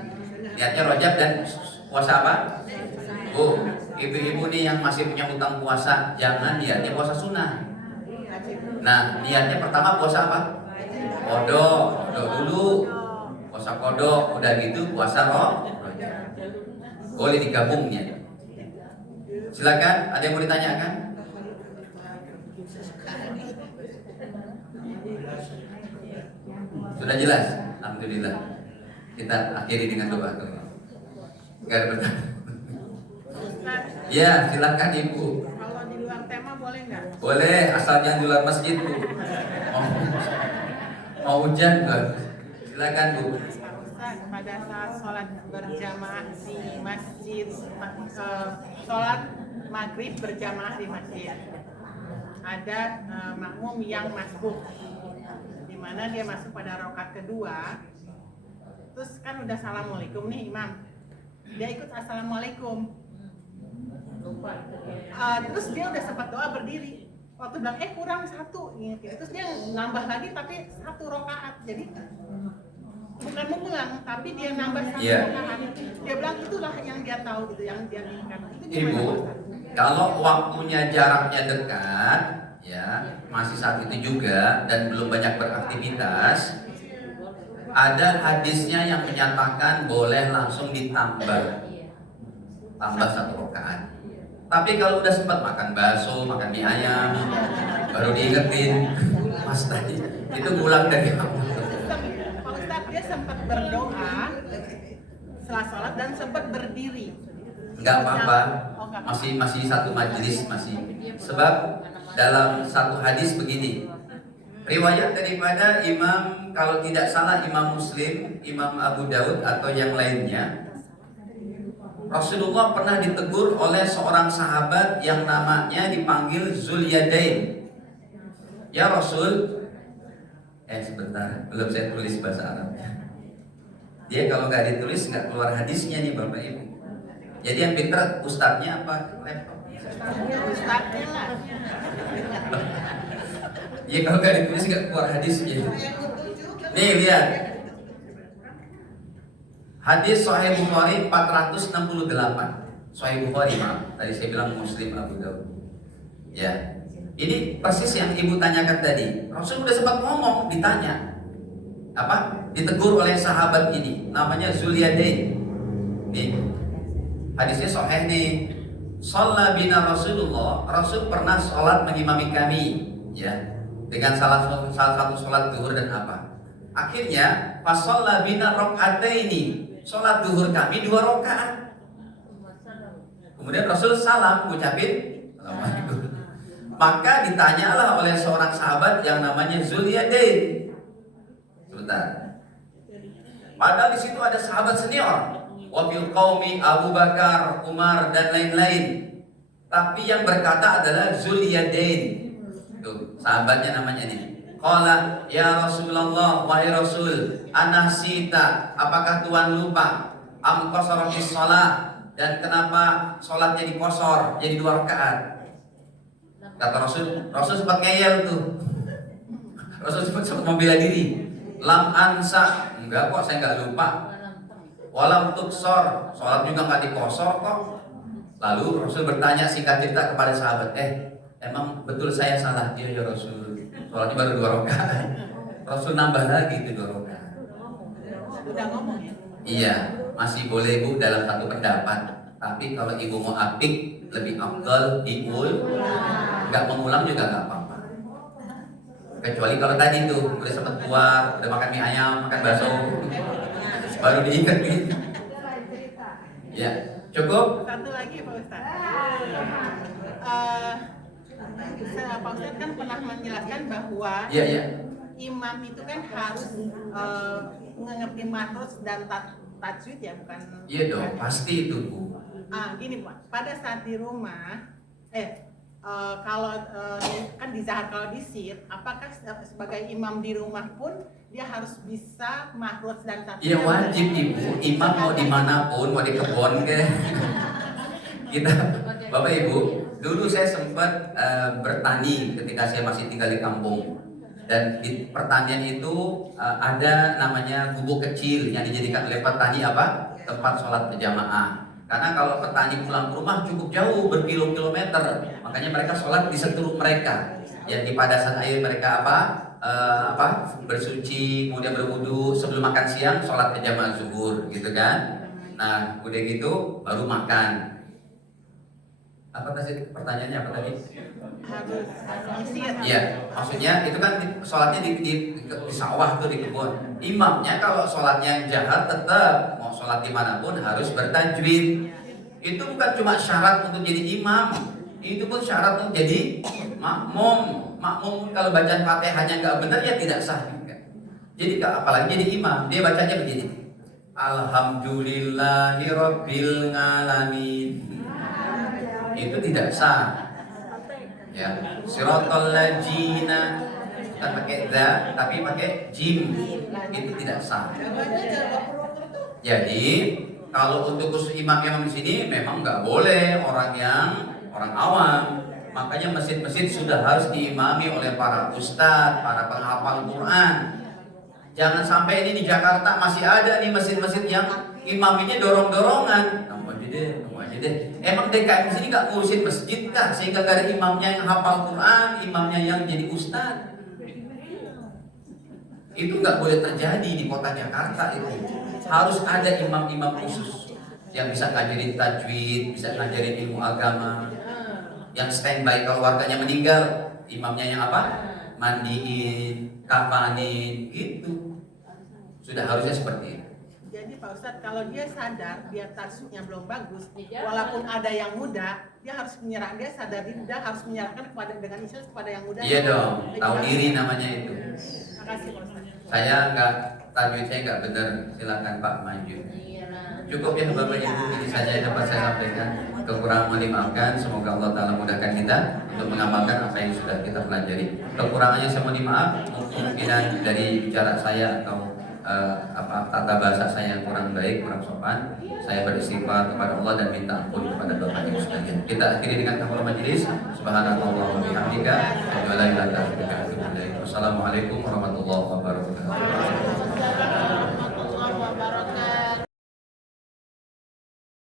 niatnya Rajab dan puasa apa? Oh, ibu-ibu nih yang masih punya utang puasa, jangan niatnya puasa sunnah. Nah, niatnya pertama puasa apa? Kodok dulu. Puasa kodok, udah gitu puasa Rajab. Boleh digabung niatnya. Silakan, ada yang mau ditanyakan? Sudah jelas? Alhamdulillah. Kita akhiri dengan doa. Enggak ada pertanyaan. Ya, silakan Ibu. Kalau di luar tema boleh nggak? Boleh, asal jangan di luar masjid, Bu. Mau hujan, Bu. Silakan, Bu. Ustaz, pada saat sholat berjamaah di masjid, sholat maghrib berjamaah di masjid, ada makmum yang masbuk, di mana dia masuk pada rakaat kedua, terus kan udah assalamualaikum nih imam, dia ikut assalamualaikum, terus dia udah sempat doa berdiri, waktu bilang kurang 1, terus dia nambah lagi tapi 1 rakaat, jadi bukan mengulang, tapi dia nambah 1 rakaat. Dia bilang itulah yang dia tahu gitu, yang dia inginkan. Itu gimana, Ibu, Ustaz? kalau waktunya jaraknya dekat, ya masih saat itu juga dan belum banyak beraktivitas, ada hadisnya yang menyatakan boleh langsung tambah 1 rakaat. Tapi kalau udah sempat makan bakso, makan mie ayam, baru diingetin, Mas tadi itu ngulang dari apa? Pak Ustadz, dia sempat berdoa setelah sholat dan sempat berdiri. Enggak apa-apa, Oh, nggak apa-apa. masih satu majelis masih. Sebab dalam satu hadis begini, riwayat daripada Imam, kalau tidak salah Imam Muslim, Imam Abu Daud atau yang lainnya, Rasulullah pernah ditegur oleh seorang sahabat yang namanya dipanggil Zulyadain. Ya Rasul, sebentar, belum saya tulis bahasa Arabnya. Dia kalau nggak ditulis nggak keluar hadisnya nih Bapak Ibu. Jadi yang pintar ustadznya apa laptop? Ustadznya lah. Ya kalau nggak ditulis nggak keluar hadisnya. Nih lihat. Hadis Sahih Bukhari 468. Sahih Bukhari, maaf. Tadi saya bilang Muslim Abu Daud. Ya. Ini persis yang Ibu tanyakan tadi. Rasul udah sempat ngomong, ditanya. Apa? Ditegur oleh sahabat ini, namanya Zulyadain. Nih. Hadisnya sahih nih. Shalla bina Rasulullah. Rasul pernah sholat mengimami kami, ya. Dengan salah satu sholat zuhur dan apa? Akhirnya fasalla bina rakaataini. Sholat zuhur kami 2 rakaat. Kemudian Rasul salam ngucapin Assalamualaikum. Maka ditanyalah oleh seorang sahabat yang namanya Zulyadain. Sebentar. Padahal di situ ada sahabat senior. Wa fil qaumi Abu Bakar, Umar dan lain-lain. Tapi yang berkata adalah Zulyadain. Tuh, sahabatnya namanya nih. Qala ya Rasulullah, wahai Rasul, anasita, apakah Tuhan lupa? Am qasara fis shalah, dan kenapa sholatnya dikosor jadi 2 rakaat? Kata Rasul sempat ngeyel tuh. Rasul sempat membela diri. Lam ansa, enggak kok, saya enggak lupa. Walam tuksor, sholat juga enggak dikosor kok. Lalu Rasul bertanya singkat cerita kepada sahabat, emang betul saya salah? Iya ya Rasul, sholatnya baru 2 rakaat. Rasul nambah lagi itu 2 rakaat. Udah ngomong ya? Iya, masih boleh Bu dalam satu pendapat. Tapi kalau ibu mau apik, lebih afdal nggak mengulang juga nggak apa-apa. Kecuali kalau tadi tuh udah sempat keluar, udah makan mie ayam, makan bakso, baru diingat gitu. Ya, cukup. Satu lagi Pak Ustadz. Pak Ustadz kan pernah menjelaskan bahwa Iya. imam itu kan harus mengerti makros dan tajwid ya, bukan? Iya dong, pasti itu Bu. Gini Pak, pada saat di rumah, kalau kan di Zahar, kalau di Sir, apakah sebagai imam di rumah pun dia harus bisa makros dan tajwid? Iya wajib Ibu, imam mau dimanapun, mau di kebun ke kita, Bapak Ibu. Dulu saya sempat bertani ketika saya masih tinggal di kampung. Dan di pertanian itu ada namanya gubuk kecil yang dijadikan oleh petani apa? Tempat sholat berjamaah. Karena kalau petani pulang ke rumah cukup jauh, berkilo-kilometer, makanya mereka sholat di seteluk mereka. Ya di padasan air mereka bersuci, kemudian berwudu, sebelum makan siang sholat berjamaah zuhur, gitu kan? Nah, udah gitu baru makan. Apa tadi pertanyaannya apa tadi? Harus Sir. Iya, maksudnya itu kan sholatnya di sawah tuh, di kebun. Imamnya kalau sholatnya jahat tetap mau sholat dimanapun harus bertajwid. Itu bukan cuma syarat untuk jadi imam, itu pun syarat untuk jadi makmum. Makmum kalau bacaan Fatihahnya nggak benar ya tidak sah juga. Jadi apalagi jadi imam, dia bacanya begini. Alhamdulillahirabbil alamin. Itu tidak sah. Ya, siratal ladzina kan pakai za tapi pakai jim, itu tidak sah. Jadi kalau untuk khusus imam-imam di sini memang nggak boleh orang awam. Makanya masjid-masjid sudah harus diimami oleh para ustadz, para penghafal Quran. Jangan sampai ini di Jakarta masih ada nih masjid-masjid yang imaminya dorong-dorongan. Kamu aja deh. Emang DKM di sini nggak ngurusin masjid kah? Sehingga gak ada imamnya yang hafal Quran, imamnya yang jadi ustadz. Itu nggak boleh terjadi di kota Jakarta itu. Harus ada imam-imam khusus yang bisa ngajarin tajwid, bisa ngajarin ilmu agama. Yang standby kalau warganya meninggal, imamnya yang apa? Mandiin, kafanin, gitu. Sudah harusnya seperti itu. Jadi Pak Ustadz, kalau dia sadar dia tajwidnya belum bagus, walaupun ada yang muda, dia harus menyerah, dia sadar dia harus menyerahkan dengan ikhlas kepada yang muda. Iya dong, tahu diri namanya itu. Terima kasih Pak Ustadz. Saya tajwid saya nggak benar, silakan Pak maju. Cukup ya Bapak Ibu, ini saja yang dapat saya sampaikan. Kekurangan dimaafkan, semoga Allah Ta'ala mudahkan kita untuk mengamalkan apa yang sudah kita pelajari. Kekurangannya saya mohon maaf, kemungkinan dari bicara saya atau tata bahasa saya yang kurang baik, kurang sopan. Saya beristighfar kepada Allah dan minta ampun kepada Bapak Ibu sekalian. Kita akhiri dengan kafaratul majelis. Subhanallah wa bihamdika, wa la ilaha illa anta, astaghfiruka wa atubu ilaik. Wassalamualaikum warahmatullahi wabarakatuh.